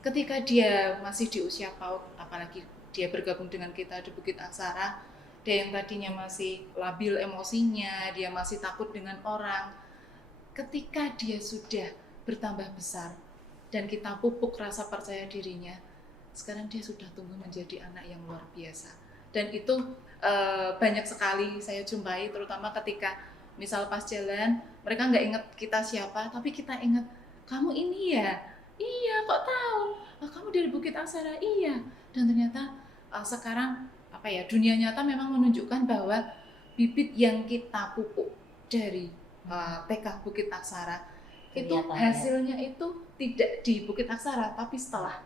Ketika dia masih di usia PAUD, apalagi dia bergabung dengan kita di Bukit Aksara, dia yang tadinya masih labil emosinya, dia masih takut dengan orang. Ketika dia sudah bertambah besar dan kita pupuk rasa percaya dirinya, sekarang dia sudah tumbuh menjadi anak yang luar biasa. Dan itu banyak sekali saya jumpai, terutama ketika misal pas jalan, mereka nggak ingat kita siapa, tapi kita ingat, kamu ini ya? Iya, kok tahu? Kamu dari Bukit Aksara? Iya. Dan ternyata sekarang dunia nyata memang menunjukkan bahwa bibit yang kita pupuk dari TK Bukit Aksara itu hasilnya itu tidak di Bukit Aksara, tapi setelah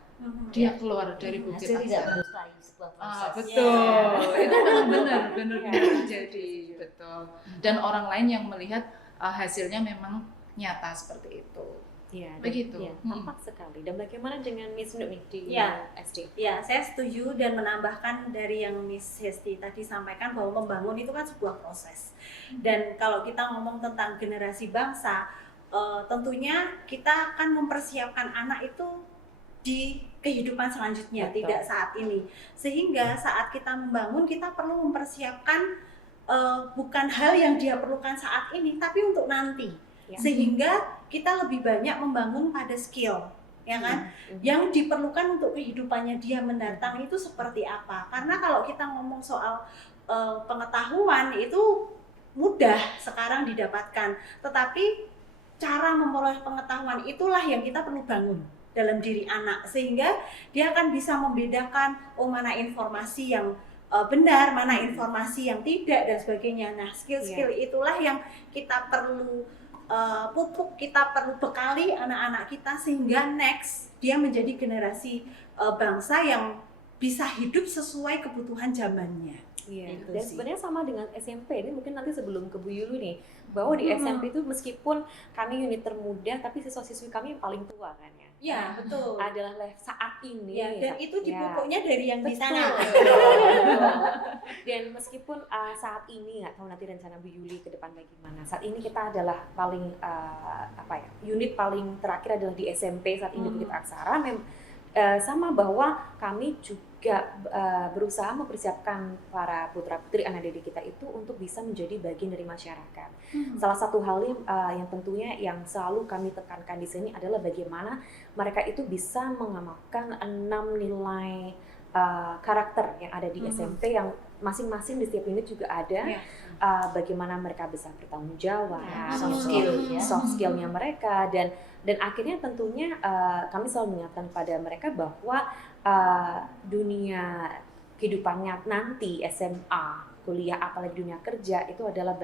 dia keluar dari Bukit Hasil tidak Aksara. menyukai sebuah proses. Betul. Itu memang benar terjadi, betul. Dan orang lain yang melihat hasilnya memang nyata seperti itu. Iya, begitu. Ya, tampak sekali. Dan bagaimana dengan Miss Nuk di SD? Ya, saya setuju dan menambahkan dari yang Miss Hesti tadi sampaikan bahwa membangun itu kan sebuah proses. Dan kalau kita ngomong tentang generasi bangsa, tentunya kita akan mempersiapkan anak itu di kehidupan selanjutnya, betul, tidak saat ini. Sehingga saat kita membangun, kita perlu mempersiapkan bukan hal yang dia perlukan saat ini, tapi untuk nanti. Ya. Sehingga kita lebih banyak membangun pada skill, ya kan? Yang diperlukan untuk kehidupannya dia mendatang itu seperti apa? Karena kalau kita ngomong soal pengetahuan itu mudah sekarang didapatkan, tetapi cara memperoleh pengetahuan itulah yang kita perlu bangun dalam diri anak, sehingga dia akan bisa membedakan mana informasi yang benar, mana informasi yang tidak, dan sebagainya. Nah, skill-skill itulah yang kita perlu pupuk, kita perlu bekali anak-anak kita sehingga next dia menjadi generasi bangsa yang bisa hidup sesuai kebutuhan zamannya. Iya. Dan sebenarnya sama dengan SMP, ini mungkin nanti sebelum ke Bu Yulu nih, bahwa di SMP itu meskipun kami unit termuda, tapi siswa-siswi kami yang paling tua kan ya. Iya, betul. Adalah saat ini. Ya, dan itu dipupuknya dari yang di sana. Dan meskipun saat ini, nggak tahu nanti rencana Bu Yuli ke depan bagaimana. Saat ini kita adalah paling unit paling terakhir adalah di SMP saat ini Bukit Aksara. sama bahwa kami juga berusaha mempersiapkan para putra-putri anak didik kita itu untuk bisa menjadi bagian dari masyarakat. Salah satu hal yang tentunya yang selalu kami tekankan di sini adalah bagaimana mereka itu bisa mengamalkan 6 nilai karakter yang ada di SMP yang masing-masing di setiap unit juga ada. Bagaimana mereka bisa bertanggung jawab, soft skillnya mereka, dan akhirnya tentunya kami selalu mengingatkan pada mereka bahwa dunia kehidupannya nanti SMA, kuliah, apalagi dunia kerja itu adalah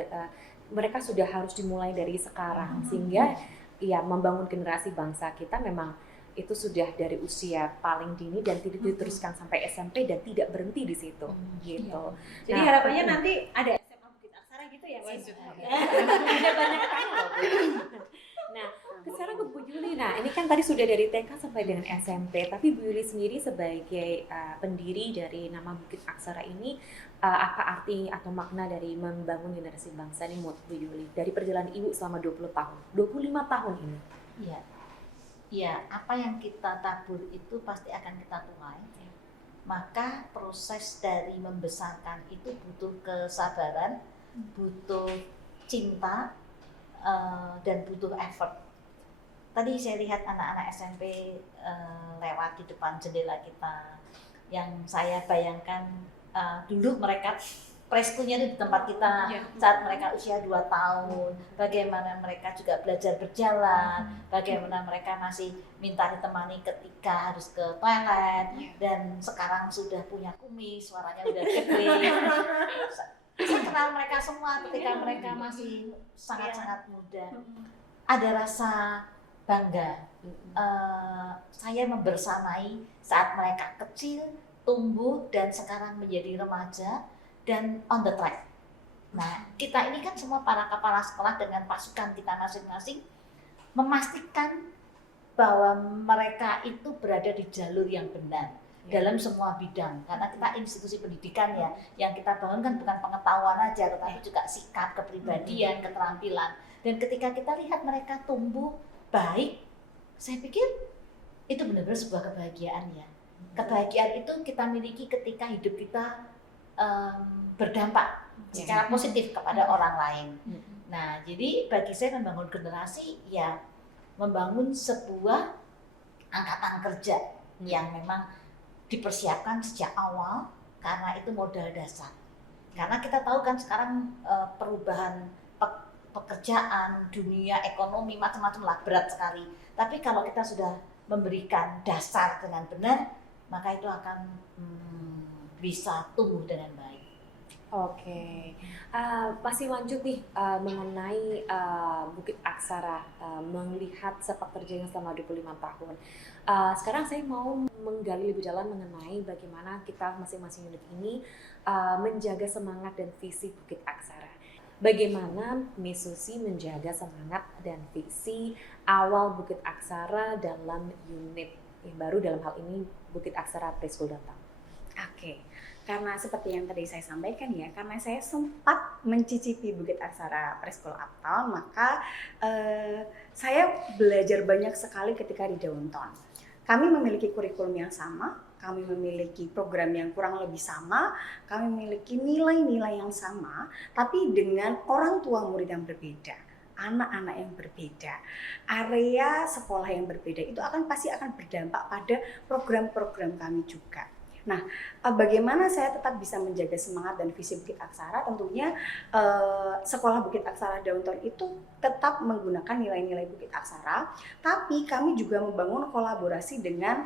mereka sudah harus dimulai dari sekarang, sehingga ya membangun generasi bangsa kita memang itu sudah dari usia paling dini dan tidak diteruskan sampai SMP dan tidak berhenti di situ gitu. Jadi harapannya nanti ada SMA Bukit Aksara gitu ya, Mas? Ada banyak tanya loh, Bu. Nah, sekarang ke Bu Yuli. Nah, ini kan tadi sudah dari TK sampai dengan SMP, tapi Bu Yuli sendiri sebagai pendiri dari nama Bukit Aksara ini, apa arti atau makna dari membangun generasi bangsa ini menurut Bu Yuli dari perjalanan Ibu selama 20 tahun, 25 tahun ini? Iya. Ya, apa yang kita tabur itu pasti akan kita tuai. Maka proses dari membesarkan itu butuh kesabaran, butuh cinta, dan butuh effort. Tadi saya lihat anak-anak SMP lewat di depan jendela kita, yang saya bayangkan dulu mereka preschoolnya itu di tempat kita saat mereka usia 2 tahun, bagaimana mereka juga belajar berjalan, bagaimana mereka masih minta ditemani ketika harus ke toilet, dan sekarang sudah punya kumis, suaranya udah gede. Saya kenal mereka semua ketika mereka masih sangat-sangat muda. Ada rasa bangga. Saya membersamai saat mereka kecil, tumbuh, dan sekarang menjadi remaja dan on the track. Nah, kita ini kan semua para kepala sekolah dengan pasukan kita masing-masing memastikan bahwa mereka itu berada di jalur yang benar dalam semua bidang. Karena kita institusi pendidikan ya, yang kita bangun kan bukan pengetahuan aja, tetapi juga sikap, kepribadian, keterampilan. Dan ketika kita lihat mereka tumbuh baik, saya pikir itu benar-benar sebuah kebahagiaan ya. Kebahagiaan itu kita miliki ketika hidup kita berdampak secara positif kepada orang lain. Nah, jadi bagi saya membangun generasi ya membangun sebuah angkatan kerja yang memang dipersiapkan sejak awal karena itu modal dasar. Karena kita tahu kan sekarang perubahan pekerjaan, dunia ekonomi macam-macam lah, berat sekali. Tapi kalau kita sudah memberikan dasar dengan benar, maka itu akan bisa tumbuh dengan baik. Oke, masih lanjut nih mengenai Bukit Aksara, melihat sepak terjangnya selama 25 tahun. Sekarang saya mau menggali lebih dalam mengenai bagaimana kita masing-masing unit ini menjaga semangat dan visi Bukit Aksara. Bagaimana Miss Susi menjaga semangat dan visi awal Bukit Aksara dalam unit yang baru, dalam hal ini Bukit Aksara Preschool Datang. Oke, karena seperti yang tadi saya sampaikan ya, karena saya sempat mencicipi Bukit Aksara Preschool Uptown, maka saya belajar banyak sekali ketika di Downtown. Kami memiliki kurikulum yang sama, kami memiliki program yang kurang lebih sama, kami memiliki nilai-nilai yang sama, tapi dengan orang tua murid yang berbeda, anak-anak yang berbeda, area sekolah yang berbeda, itu pasti akan berdampak pada program-program kami juga. Nah, bagaimana saya tetap bisa menjaga semangat dan visi Bukit Aksara? Tentunya sekolah Bukit Aksara Downtown itu tetap menggunakan nilai-nilai Bukit Aksara, tapi kami juga membangun kolaborasi dengan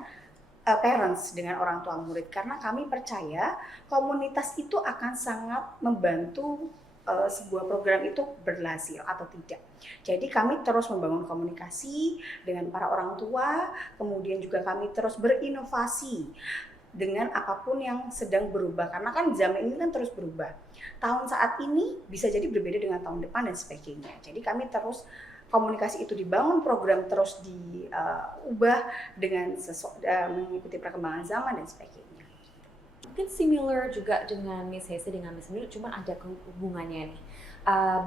parents, dengan orang tua murid, karena kami percaya komunitas itu akan sangat membantu sebuah program itu berhasil atau tidak. Jadi kami terus membangun komunikasi dengan para orang tua, kemudian juga kami terus berinovasi dengan apapun yang sedang berubah, karena kan zaman ini kan terus berubah. Tahun saat ini bisa jadi berbeda dengan tahun depan dan sebagainya. Jadi kami terus komunikasi itu dibangun, program terus diubah dengan mengikuti perkembangan zaman dan sebagainya. Mungkin similar juga dengan Miss Hese dengan Miss Nurul, cuma ada hubungannya nih.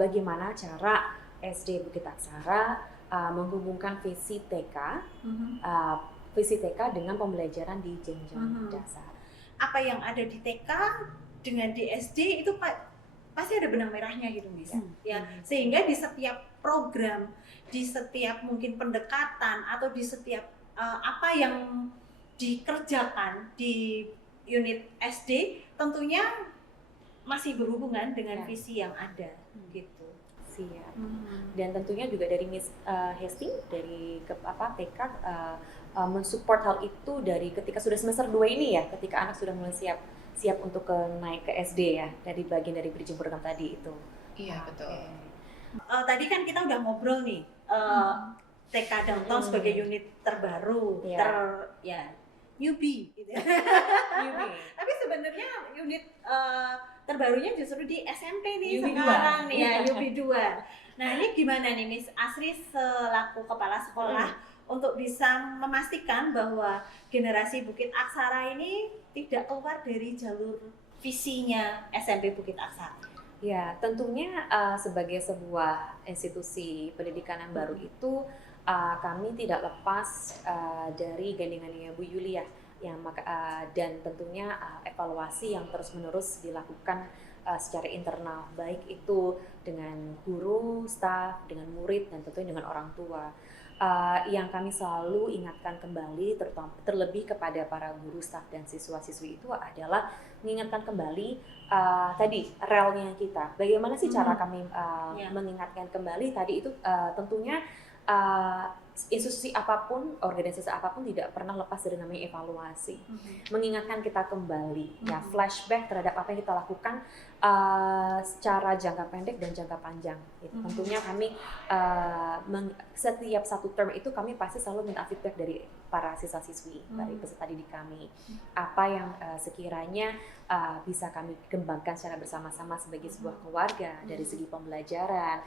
Bagaimana cara SD Bukit Aksara menghubungkan visi TK visi TK dengan pembelajaran di jenjang dasar. Apa yang ada di TK dengan di SD itu pasti ada benang merahnya gitu Miss. Ya, sehingga di setiap program, di setiap mungkin pendekatan atau di setiap apa yang dikerjakan di unit SD tentunya masih berhubungan dengan visi yang ada gitu. Siap. Dan tentunya juga dari Miss Hesti dari TK mensupport hal itu dari ketika sudah semester 2 ini ya, ketika anak sudah mulai siap untuk naik ke SD ya, dari bagian dari bridging program tadi itu. Iya, betul. Tadi kan kita udah ngobrol nih, TK Downtown sebagai unit terbaru, newbie gitu. Tapi sebenarnya unit terbarunya justru di SMP nih UB2. sekarang nih ya, UB2. Nah ini gimana nih Miss Asri selaku kepala sekolah untuk bisa memastikan bahwa generasi Bukit Aksara ini tidak keluar dari jalur visinya SMP Bukit Aksara? Ya, tentunya sebagai sebuah institusi pendidikan yang baru itu kami tidak lepas dari gandengannya Bu Yulia dan tentunya evaluasi yang terus-menerus dilakukan secara internal, baik itu dengan guru, staf, dengan murid, dan tentunya dengan orang tua. Yang kami selalu ingatkan kembali, terlebih kepada para guru, staf, dan siswa-siswi itu adalah mengingatkan kembali tadi relnya kita. Bagaimana sih cara kami mengingatkan kembali tadi itu tentunya institusi apapun, organisasi apapun tidak pernah lepas dari namanya evaluasi. Mengingatkan kita kembali, ya flashback terhadap apa yang kita lakukan secara jangka pendek dan jangka panjang. Gitu. Tentunya kami setiap satu term itu kami pasti selalu minta feedback dari para siswa-siswi, dari peserta didik kami. Apa yang sekiranya bisa kami kembangkan secara bersama-sama sebagai sebuah keluarga dari segi pembelajaran.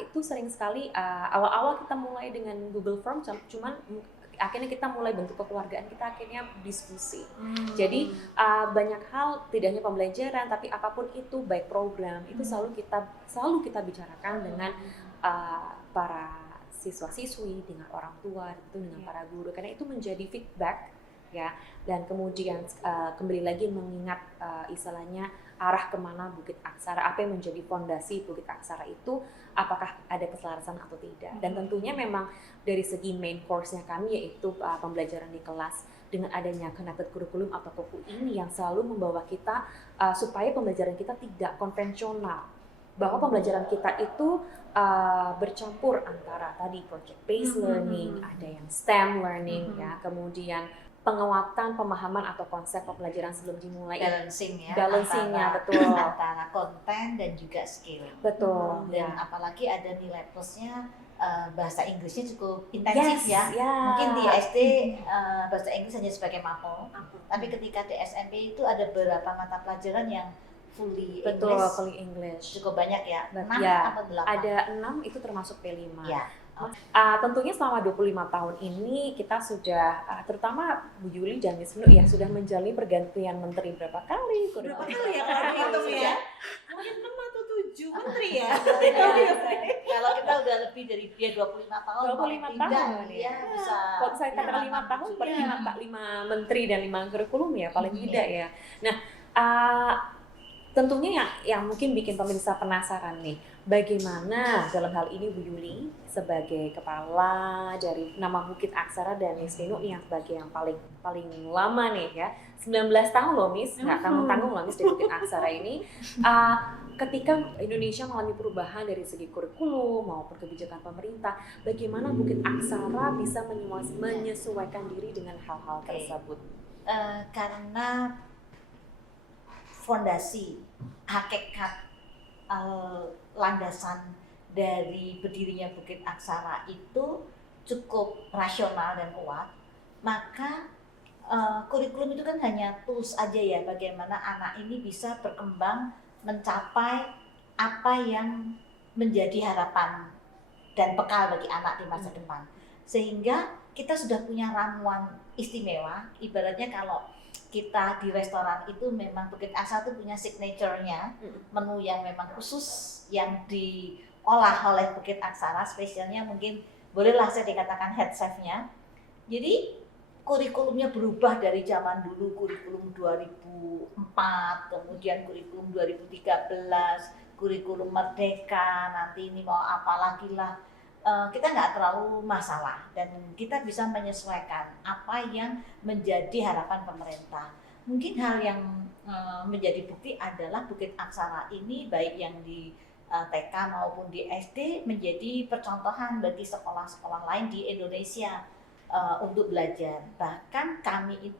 Itu sering sekali awal-awal kita mulai dengan Google Form, cuman akhirnya kita mulai bentuk kekeluargaan, kita akhirnya diskusi. Jadi banyak hal, tidak hanya pembelajaran, tapi apapun itu, baik program itu selalu kita bicarakan dengan para siswa-siswi, dengan orang tua, itu dengan para guru, karena itu menjadi feedback ya. Dan kemudian kembali lagi mengingat istilahnya arah kemana Bukit Aksara, apa yang menjadi fondasi Bukit Aksara itu, apakah ada keselarasan atau tidak. Dan tentunya memang dari segi main course-nya kami, yaitu pembelajaran di kelas, dengan adanya connected curriculum atau COCU ini yang selalu membawa kita supaya pembelajaran kita tidak konvensional, bahwa pembelajaran kita itu bercampur antara tadi project based learning, ada yang STEM learning ya, kemudian penguatan pemahaman atau konsep pembelajaran sebelum dimulai, balancingnya betul antara konten dan juga skill. Betul. Dan apalagi ada nilai plusnya, bahasa Inggrisnya cukup intensif ya. Mungkin di SD bahasa Inggris hanya sebagai mapel, tapi ketika di SMP itu ada beberapa mata pelajaran yang fully English. Cukup banyak ya. 6 atau 8? Ada 6, itu termasuk P5. Ya. Tentunya selama 25 tahun ini kita sudah, terutama Bu Yuli dan Miss Minu ya, sudah menjalani pergantian menteri berapa kali? Berapa kali ya kalau dihitung ya? Mungkin 6 atau 7 menteri ya? Kalau kita udah lebih dari dia 25 tahun, 25 tahun ya bisa. Kalau saya katakan 5 tahun, berarti 5 menteri dan 5 kurikulum ya, paling tidak ya. Nah, tentunya yang mungkin bikin pemirsa penasaran nih, bagaimana dalam hal ini Bu Yuli sebagai kepala dari nama Bukit Aksara dan Miss Minu yang sebagai yang paling lama nih ya, 19 tahun loh Miss, nggak tanggung-tanggung loh Miss di Bukit Aksara ini. Ketika Indonesia mengalami perubahan dari segi kurikulum maupun kebijakan pemerintah, bagaimana Bukit Aksara bisa menyesuaikan diri dengan hal-hal tersebut? Karena fondasi, hakikat, landasan dari berdirinya Bukit Aksara itu cukup rasional dan kuat, maka kurikulum itu kan hanya tools aja ya, bagaimana anak ini bisa berkembang mencapai apa yang menjadi harapan dan bekal bagi anak di masa depan. Sehingga kita sudah punya ramuan istimewa, ibaratnya kalau kita di restoran itu memang Bukit Aksara itu punya signature-nya, menu yang memang khusus yang diolah oleh Bukit Aksara, spesialnya mungkin bolehlah saya dikatakan head chef-nya. Jadi kurikulumnya berubah dari zaman dulu kurikulum 2004, kemudian kurikulum 2013, kurikulum Merdeka, nanti ini mau apa lagi lah. Kita nggak terlalu masalah dan kita bisa menyesuaikan apa yang menjadi harapan pemerintah. Mungkin hal yang menjadi bukti adalah Bukit Aksara ini baik yang di TK maupun di SD menjadi percontohan bagi sekolah-sekolah lain di Indonesia untuk belajar. Bahkan kami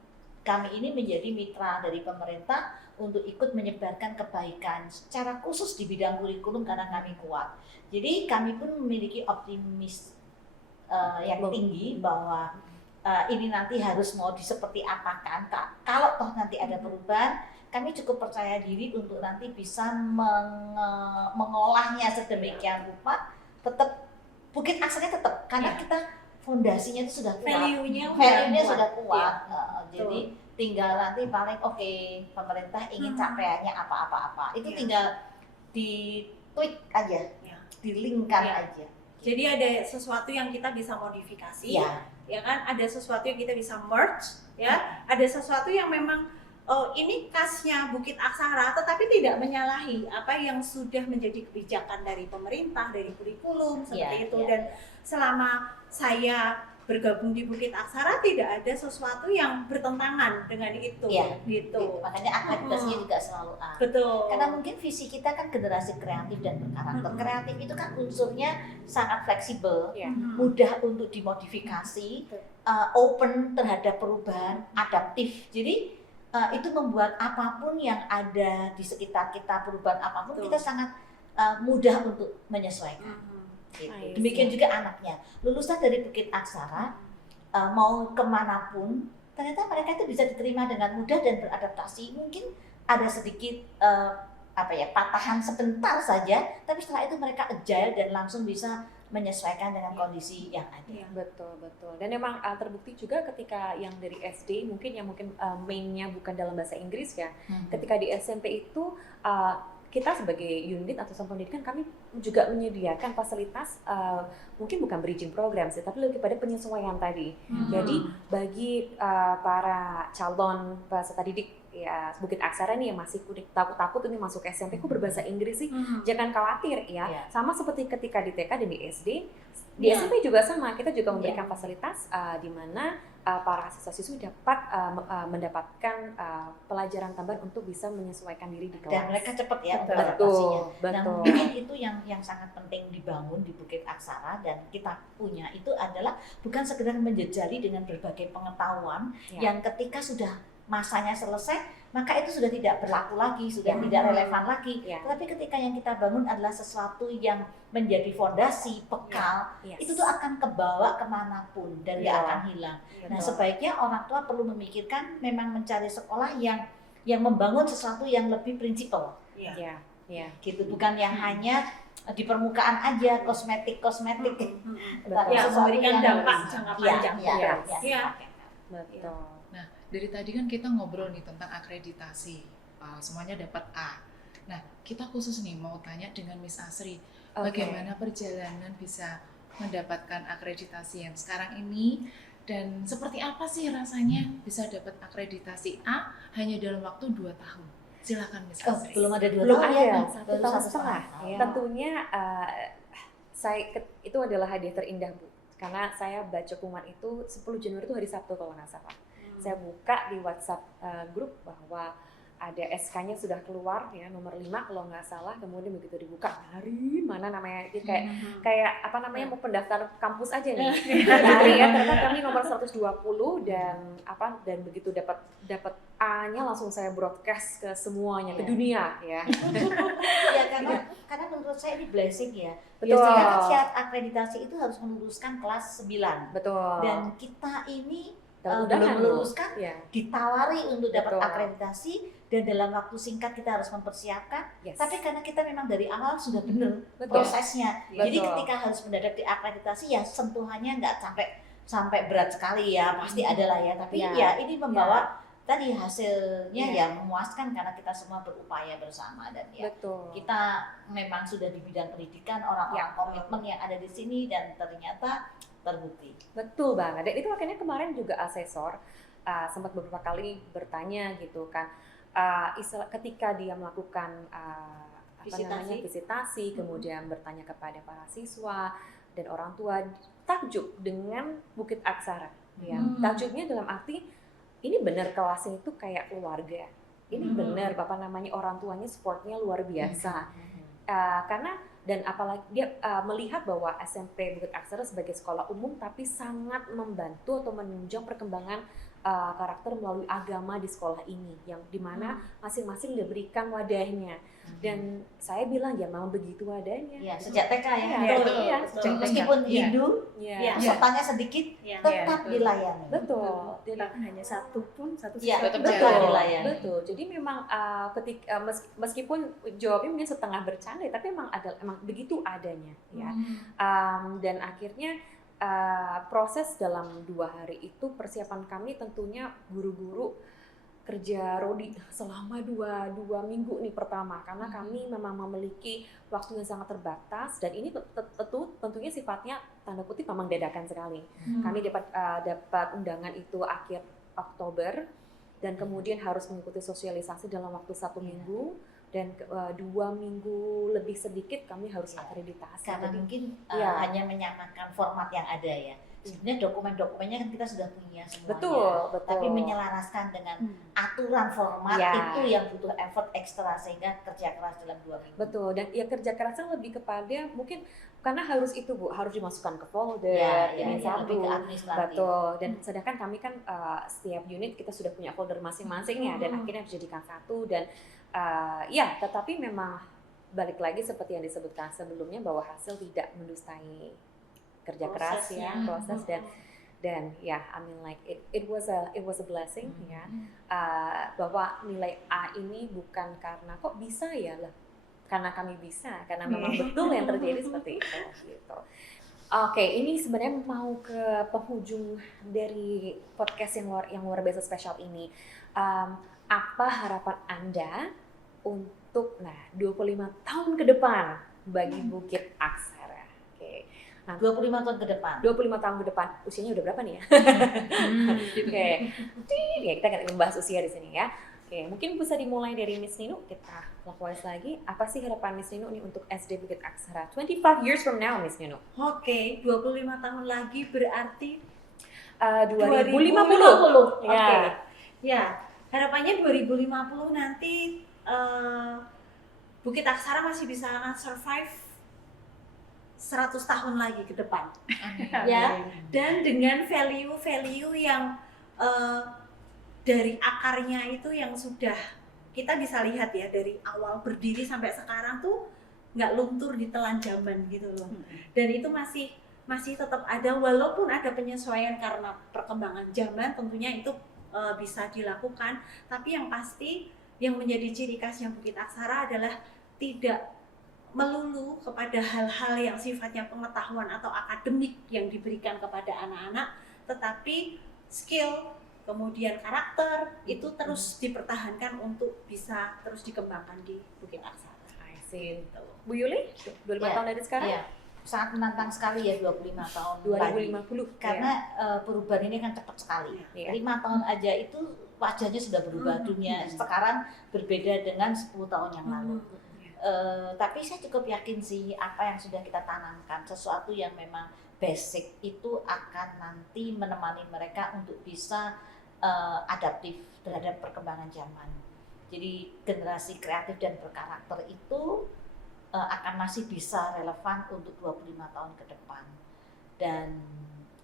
ini menjadi mitra dari pemerintah untuk ikut menyebarkan kebaikan secara khusus di bidang kurikulum karena kami kuat. Jadi kami pun memiliki optimis yang tinggi bahwa ini nanti harus mau seperti apakan. Kalau toh nanti ada perubahan, kami cukup percaya diri untuk nanti bisa mengolahnya sedemikian rupa. Tetap Bukit Aksara tetap karena kita fondasinya itu sudah kuat, value-nya sudah kuat. Jadi tinggal nanti paling pemerintah ingin capaiannya apa-apa itu tinggal di tweak aja, dilingkan aja. Jadi ada sesuatu yang kita bisa modifikasi, ya kan? Ada sesuatu yang kita bisa merge, ya. Ada sesuatu yang memang ini khasnya Bukit Aksara, tetapi tidak menyalahi apa yang sudah menjadi kebijakan dari pemerintah, dari kurikulum seperti itu. Dan selama saya bergabung di Bukit Aksara tidak ada sesuatu yang bertentangan dengan itu, gitu. Makanya akreditasinya juga selalu A. Betul. Karena mungkin visi kita kan generasi kreatif dan berkarakter. Kreatif itu kan unsurnya sangat fleksibel, mudah untuk dimodifikasi, open terhadap perubahan, adaptif. Jadi itu membuat apapun yang ada di sekitar kita, perubahan apapun kita sangat mudah untuk menyesuaikan. Gitu. Demikian juga anaknya lulusan dari Bukit Aksara mau kemanapun ternyata mereka itu bisa diterima dengan mudah dan beradaptasi. Mungkin ada sedikit patahan sebentar saja, tapi setelah itu mereka agile dan langsung bisa menyesuaikan dengan kondisi yang ada. Betul. Dan memang terbukti juga ketika yang dari SD mungkin mainnya bukan dalam bahasa Inggris ya. Ketika di SMP itu kita sebagai unit atau satuan pendidikan kami juga menyediakan fasilitas mungkin bukan bridging program sih, tapi lebih pada penyesuaian tadi. Jadi bagi para calon peserta didik ya Bukit Aksara nih yang masih takut ini masuk SMP kok berbahasa Inggris sih, jangan khawatir ya. Sama seperti ketika di TK dan di SD, di SMP juga sama, kita juga memberikan fasilitas di mana para siswa-siswi dapat mendapatkan pelajaran tambahan untuk bisa menyesuaikan diri di kelas. Dan mereka cepat ya untuk adaptasinya. Nah, mungkin itu yang sangat penting dibangun di Bukit Aksara dan kita punya itu adalah bukan sekedar menjejali dengan berbagai pengetahuan yang ketika sudah masanya selesai maka itu sudah tidak berlaku lagi, sudah tidak relevan lagi. Tetapi ketika yang kita bangun adalah sesuatu yang menjadi fondasi, bekal, itu tuh akan kebawa kemanapun dan nggak akan hilang. Nah sebaiknya orang tua perlu memikirkan memang mencari sekolah yang membangun sesuatu yang lebih prinsipal. Gitu, bukan yang hanya di permukaan aja kosmetik, tapi memberikan dampak jangka panjang. Betul. Nah, dari tadi kan kita ngobrol nih tentang akreditasi, semuanya dapat A. Nah, kita khusus nih mau tanya dengan Miss Asri, bagaimana perjalanan bisa mendapatkan akreditasi yang sekarang ini, dan seperti apa sih rasanya bisa dapat akreditasi A hanya dalam waktu 2 tahun? Silakan Miss Asri. Belum ada 2 Belum tahun ada, ya? 1 tahun setengah. Tentunya itu adalah hadiah terindah Bu, karena saya baca pengumuman itu 10 Januari itu hari Sabtu kalau nggak salah. Saya buka di WhatsApp grup bahwa ada SK-nya sudah keluar ya, nomor 5 kalau nggak salah. Kemudian begitu dibuka, hari mana namanya, kayak apa namanya, mau pendaftar kampus aja nih. Hari ya, ternyata kami nomor 120 dan begitu dapat A-nya langsung saya broadcast ke semuanya, ke dunia ya. Ya karena menurut saya ini blessing ya. Betul. Biasanya kan syarat akreditasi itu harus meluluskan kelas 9. Betul. Dan kita ini belum meluluskan, ditawari untuk dapat Betul. akreditasi dan dalam waktu singkat kita harus mempersiapkan. Tapi karena kita memang dari awal sudah benar prosesnya, jadi ketika harus mendadak diakreditasi ya sentuhannya nggak sampai berat sekali ya, pasti adalah ya. Tapi ya ini membawa tadi hasilnya ya memuaskan karena kita semua berupaya bersama dan ya kita memang sudah di bidang pendidikan, orang-orang komitmen yang ada di sini dan ternyata terbukti. Betul banget. Dan itu akhirnya kemarin juga asesor sempat beberapa kali bertanya gitu kan, ketika dia melakukan visitasi, kemudian bertanya kepada para siswa dan orang tua, takjub dengan Bukit Aksara. Ya, takjubnya dalam arti ini benar kelasnya itu kayak keluarga. Ini benar orang tuanya supportnya luar biasa. Karena dan apalagi dia melihat bahwa SMP Bukit Aksara sebagai sekolah umum tapi sangat membantu atau menunjang perkembangan karakter melalui agama di sekolah ini, yang dimana masing-masing diberikan wadahnya. Dan saya bilang ya memang begitu wadahnya. Ya, sejak TK ya. Betul. Meskipun Hindu, pesertanya sedikit, tetap dilayani. Betul. Tidak hanya satu Tetap dilayani. Betul. Jadi memang ketika meskipun jawabnya mungkin setengah bercanda, tapi emang begitu adanya ya. Dan akhirnya proses dalam 2 hari itu persiapan kami tentunya guru-guru kerja rodi selama dua minggu nih pertama, karena kami memang memiliki waktu yang sangat terbatas dan ini tentunya sifatnya tanda kutip memang dadakan sekali. Kami dapat undangan itu akhir Oktober dan kemudian harus mengikuti sosialisasi dalam waktu 1 minggu dan 2 minggu lebih sedikit kami harus akreditasi. Karena mungkin hanya menyamakan format yang ada ya. Sebenarnya dokumen-dokumennya kan kita sudah punya semuanya. Betul. Tapi menyelaraskan dengan aturan format itu yang butuh effort ekstra, sehingga kerja keras dalam 2 minggu. Betul, dan ya kerja kerasnya lebih kepada mungkin karena harus itu Bu, harus dimasukkan ke folder, ini satu. Lebih ke administratif. Betul, dan sedangkan kami kan setiap unit kita sudah punya folder masing-masing ya, dan akhirnya dijadikan satu dan tetapi memang balik lagi seperti yang disebutkan sebelumnya bahwa hasil tidak mendustai kerja keras proses dan I mean like it was a blessing ya, bahwa nilai A ini bukan karena kok bisa ya lah, karena kami bisa, karena memang betul yang terjadi seperti itu gitu. Oke, ini sebenarnya mau ke penghujung dari podcast yang luar biasa spesial ini. Apa harapan Anda untuk 25 tahun ke depan bagi Bukit Aksara? Oke. Nah, 25 tahun ke depan. 25 tahun ke depan. Usianya udah berapa nih ya? Oke. Ya, kita akan membahas usia di sini ya. Oke, mungkin bisa dimulai dari Miss Ninu. Kita clockwise lagi. Apa sih harapan Miss Ninu nih untuk SD Bukit Aksara 25 years from now, Miss Ninu? Oke, 25 tahun lagi berarti 2050. Oke. Ya, harapannya 2050 nanti Bukit Aksara masih bisa survive 100 tahun lagi ke depan. Ya, dan dengan value-value yang dari akarnya itu yang sudah kita bisa lihat ya, dari awal berdiri sampai sekarang tuh nggak luntur ditelan zaman gitu loh. Dan itu masih tetap ada, walaupun ada penyesuaian karena perkembangan zaman, tentunya itu bisa dilakukan. Tapi yang pasti yang menjadi ciri khasnya Bukit Aksara adalah tidak melulu kepada hal-hal yang sifatnya pengetahuan atau akademik yang diberikan kepada anak-anak, tetapi skill, kemudian karakter itu terus dipertahankan untuk bisa terus dikembangkan di Bukit Aksara. I see. Bu Yuli, 25 tahun dari sekarang? Iya. Sangat menantang sekali ya 25 tahun 2050. Karena perubahan ini kan cepat sekali. 5 tahun aja itu wajahnya sudah berubah, dunia sekarang berbeda dengan 10 tahun yang lalu. Tapi saya cukup yakin sih apa yang sudah kita tanamkan, sesuatu yang memang basic itu akan nanti menemani mereka untuk bisa adaptif terhadap perkembangan zaman. Jadi generasi kreatif dan berkarakter itu akan masih bisa relevan untuk 25 tahun ke depan. Dan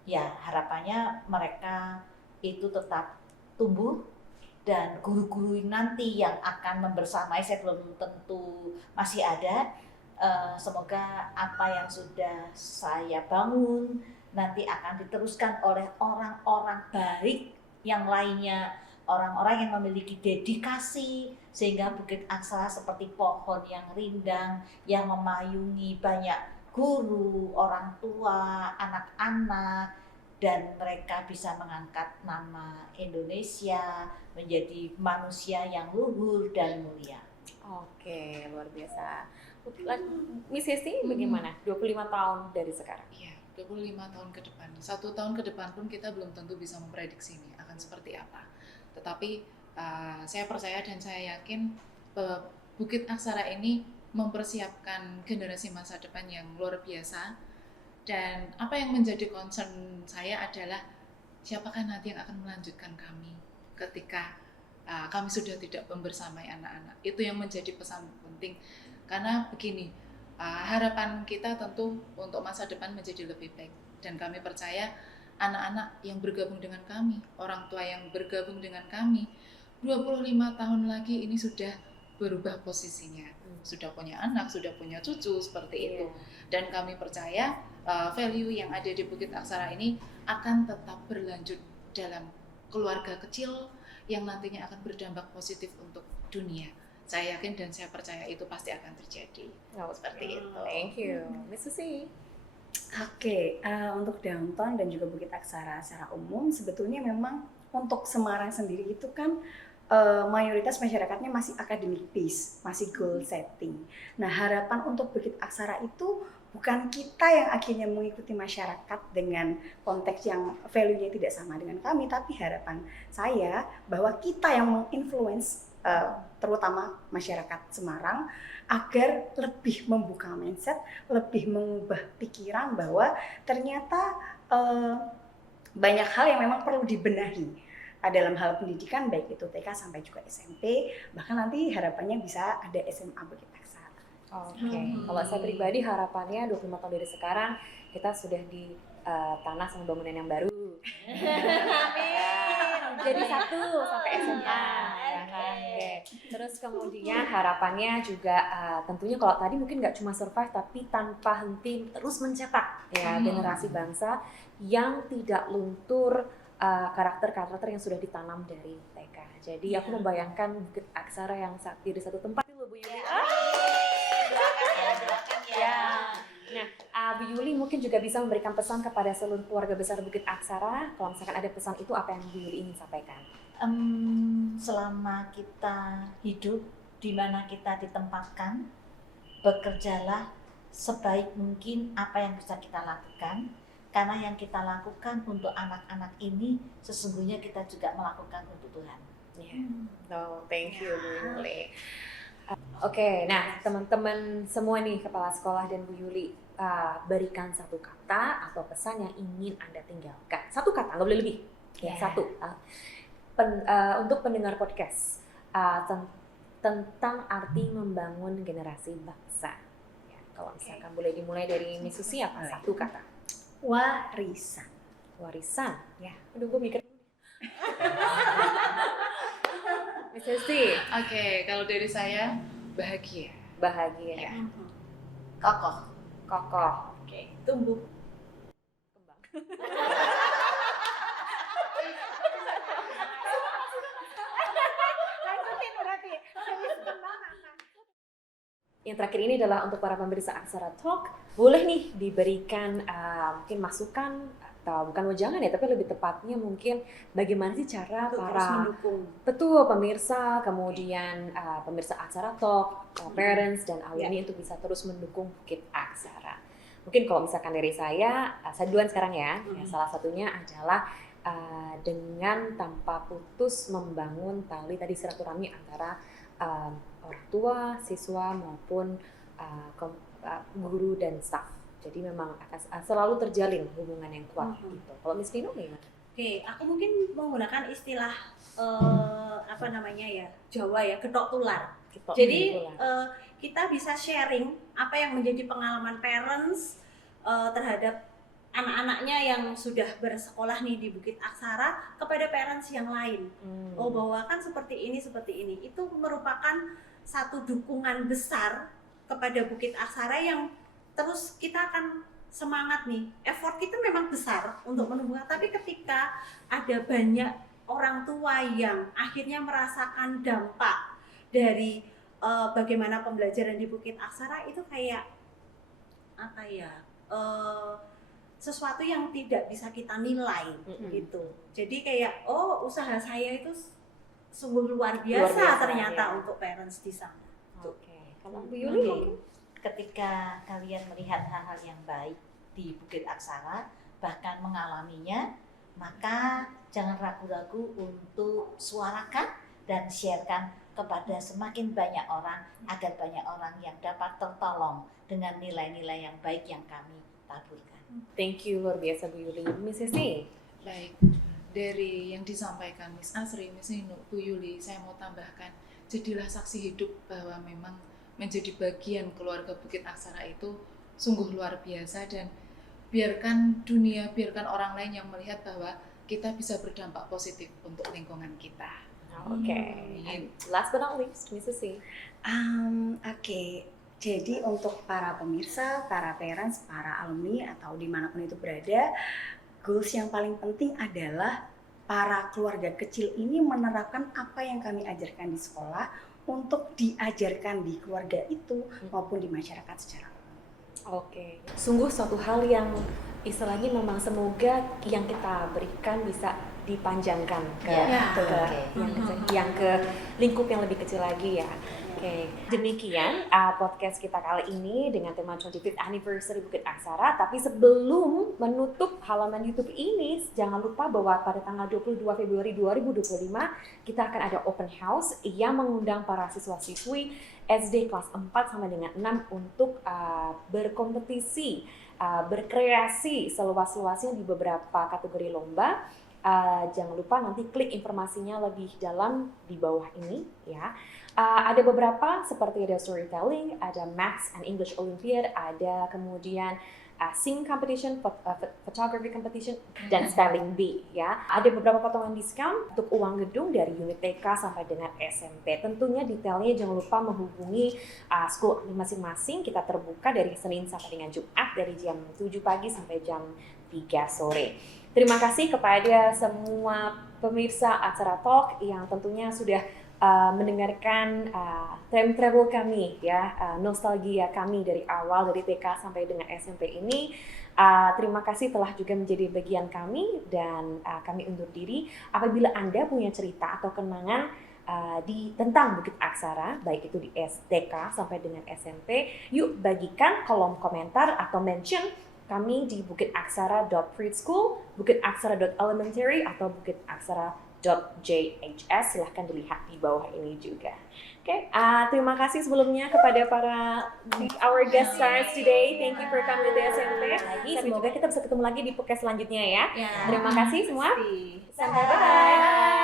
ya harapannya mereka itu tetap tumbuh, dan guru-guru nanti yang akan membersamai, saya belum tentu masih ada. Semoga apa yang sudah saya bangun nanti akan diteruskan oleh orang-orang baik yang lainnya, orang-orang yang memiliki dedikasi, sehingga Bukit Aksara seperti pohon yang rindang yang memayungi banyak guru, orang tua, anak-anak, dan mereka bisa mengangkat nama Indonesia menjadi manusia yang luhur dan mulia. Oke, luar biasa. Miss Hesti, bagaimana? 25 tahun dari sekarang? Iya, 25 tahun ke depan. 1 tahun ke depan pun kita belum tentu bisa memprediksi ini akan seperti apa. Tetapi saya percaya dan saya yakin bahwa Bukit Aksara ini mempersiapkan generasi masa depan yang luar biasa. Dan apa yang menjadi concern saya adalah siapakah nanti yang akan melanjutkan kami ketika kami sudah tidak membersamai anak-anak. Itu yang menjadi pesan penting. Karena begini, harapan kita tentu untuk masa depan menjadi lebih baik. Dan kami percaya anak-anak yang bergabung dengan kami, orang tua yang bergabung dengan kami, 25 tahun lagi ini sudah berubah posisinya. Sudah punya anak, sudah punya cucu, seperti itu. Dan kami percaya value yang ada di Bukit Aksara ini akan tetap berlanjut dalam keluarga kecil yang nantinya akan berdampak positif untuk dunia. Saya yakin dan saya percaya itu pasti akan terjadi. Seperti itu. Thank you, Miss Susi. Oke, untuk Downtown dan juga Bukit Aksara secara umum sebetulnya memang untuk Semarang sendiri itu kan mayoritas masyarakatnya masih academic based, masih goal setting. Nah, harapan untuk Bukit Aksara itu bukan kita yang akhirnya mengikuti masyarakat dengan konteks yang value-nya tidak sama dengan kami, tapi harapan saya bahwa kita yang menginfluence terutama masyarakat Semarang agar lebih membuka mindset, lebih mengubah pikiran bahwa ternyata banyak hal yang memang perlu dibenahi dalam hal pendidikan, baik itu TK sampai juga SMP, bahkan nanti harapannya bisa ada SMA Bukit Aksara. Oke, kalau saya pribadi harapannya 25 tahun dari sekarang kita sudah di tanah sama bangunan yang baru. Jadi satu sampai SMA. Oke. Terus kemudian harapannya juga tentunya kalau tadi mungkin nggak cuma survive tapi tanpa henti terus mencetak ya generasi bangsa yang tidak luntur karakter-karakter yang sudah ditanam dari TK. Jadi aku membayangkan Bukit Aksara yang di satu tempat itu Bu Yuli. Nah, Bu Yuli mungkin juga bisa memberikan pesan kepada seluruh keluarga besar Bukit Aksara. Kalau misalkan ada pesan itu, apa yang Bu Yuli ingin sampaikan? Selama kita hidup di mana kita ditempatkan, bekerjalah sebaik mungkin apa yang bisa kita lakukan. Karena yang kita lakukan untuk anak-anak ini sesungguhnya kita juga melakukan untuk Tuhan. Thank you Bu Yuli. Oke, nah teman-teman semua nih kepala sekolah dan Bu Yuli, berikan satu kata atau pesan yang ingin Anda tinggalkan. Satu kata, nggak boleh lebih. Ya, satu. Untuk pendengar podcast tentang arti membangun generasi bangsa. Ya, kalau misalkan boleh dimulai dari Miss Susi, apa satu kata? Warisan. Warisan. Ya. Aduh, gue mikir. Miss Susi. Oke, kalau dari saya bahagia. Bahagia. Ya. Kokoh. Kokoh. Oke, tumbuh. Kembang. Lanjutin berarti. Yang terakhir ini adalah untuk para pemirsa Aksara Talk, boleh nih diberikan mungkin masukan atau bukan wejangan ya, tapi lebih tepatnya mungkin bagaimana sih cara Untuk para terus mendukung. betul pemirsa, kemudian pemirsa Aksara Talk, parents dan alumni untuk bisa terus mendukung Bukit Aksara. Mungkin kalau misalkan dari saya duluan sekarang ya, salah satunya adalah dengan tanpa putus membangun tali tadi silaturahmi antara orang tua, siswa maupun guru dan staf. Jadi memang akan selalu terjalin hubungan yang kuat gitu. Kalau Miss Nino gimana? Oke, aku mungkin menggunakan istilah Jawa ya, getok tular. Jadi kita bisa sharing apa yang menjadi pengalaman parents terhadap anak-anaknya yang sudah bersekolah nih di Bukit Aksara kepada parents yang lain. Oh, bahwa kan seperti ini. Itu merupakan satu dukungan besar kepada Bukit Aksara yang terus kita akan semangat nih. Effort kita memang besar untuk menumbuhkan, tapi ketika ada banyak orang tua yang akhirnya merasakan dampak dari bagaimana pembelajaran di Bukit Aksara, itu kayak sesuatu yang tidak bisa kita nilai gitu. Jadi kayak usaha saya itu sungguh luar biasa ternyata ya. Untuk parents di sana. Oke. Kalau Bu Yuli mungkin ketika kalian melihat hal-hal yang baik di Bukit Aksara, bahkan mengalaminya, maka jangan ragu-ragu untuk suarakan dan sharekan kepada semakin banyak orang agar banyak orang yang dapat tertolong dengan nilai-nilai yang baik yang kami taburkan. Thank you, luar biasa Bu Yuli. Miss Sisi. Baik, dari yang disampaikan Miss Asri, Miss Nino, Bu Yuli, saya mau tambahkan, jadilah saksi hidup bahwa memang menjadi bagian keluarga Bukit Aksara itu sungguh luar biasa, dan biarkan dunia, biarkan orang lain yang melihat bahwa kita bisa berdampak positif untuk lingkungan kita. Oke. And last but not least, Miss Sisi. Oke. Jadi untuk para pemirsa, para parents, para alumni atau dimanapun itu berada, goals yang paling penting adalah para keluarga kecil ini menerapkan apa yang kami ajarkan di sekolah untuk diajarkan di keluarga itu maupun di masyarakat secara umum. Oke, sungguh suatu hal yang istilahnya memang semoga yang kita berikan bisa dipanjangkan ke, yang ke lingkup yang lebih kecil lagi ya. Oke, demikian podcast kita kali ini dengan tema 25th Anniversary Bukit Aksara. Tapi sebelum menutup halaman YouTube ini, jangan lupa bahwa pada tanggal 22 Februari 2025 kita akan ada open house yang mengundang para siswa-siswi SD kelas 4 sampai dengan 6 untuk berkompetisi, berkreasi seluas-luasnya di beberapa kategori lomba. Jangan lupa nanti klik informasinya lebih dalam di bawah ini ya. Ada beberapa seperti ada storytelling, ada Maths and English Olympiad, ada kemudian singing competition, photography competition, dan spelling bee ya. Ada beberapa potongan diskon untuk uang gedung dari unit TK sampai dengan SMP. Tentunya detailnya jangan lupa menghubungi school masing-masing. Kita terbuka dari Senin sampai dengan Jumat dari jam 7 pagi sampai jam 3 sore. Terima kasih kepada semua pemirsa acara Talk yang tentunya sudah mendengarkan time travel kami ya, nostalgia kami dari awal dari TK sampai dengan SMP ini. Terima kasih telah juga menjadi bagian kami dan kami undur diri. Apabila Anda punya cerita atau kenangan tentang Bukit Aksara, baik itu di TK sampai dengan SMP, yuk bagikan kolom komentar atau mention kami di bukitaksara.preschool, bukitaksara.elementary atau bukitaksara.jhs. Silahkan dilihat di bawah ini juga. Oke, terima kasih sebelumnya kepada our guest stars today. Thank you for coming to the SMP. Semoga kita bisa ketemu lagi di podcast selanjutnya ya. Terima kasih semua. Sampai bye.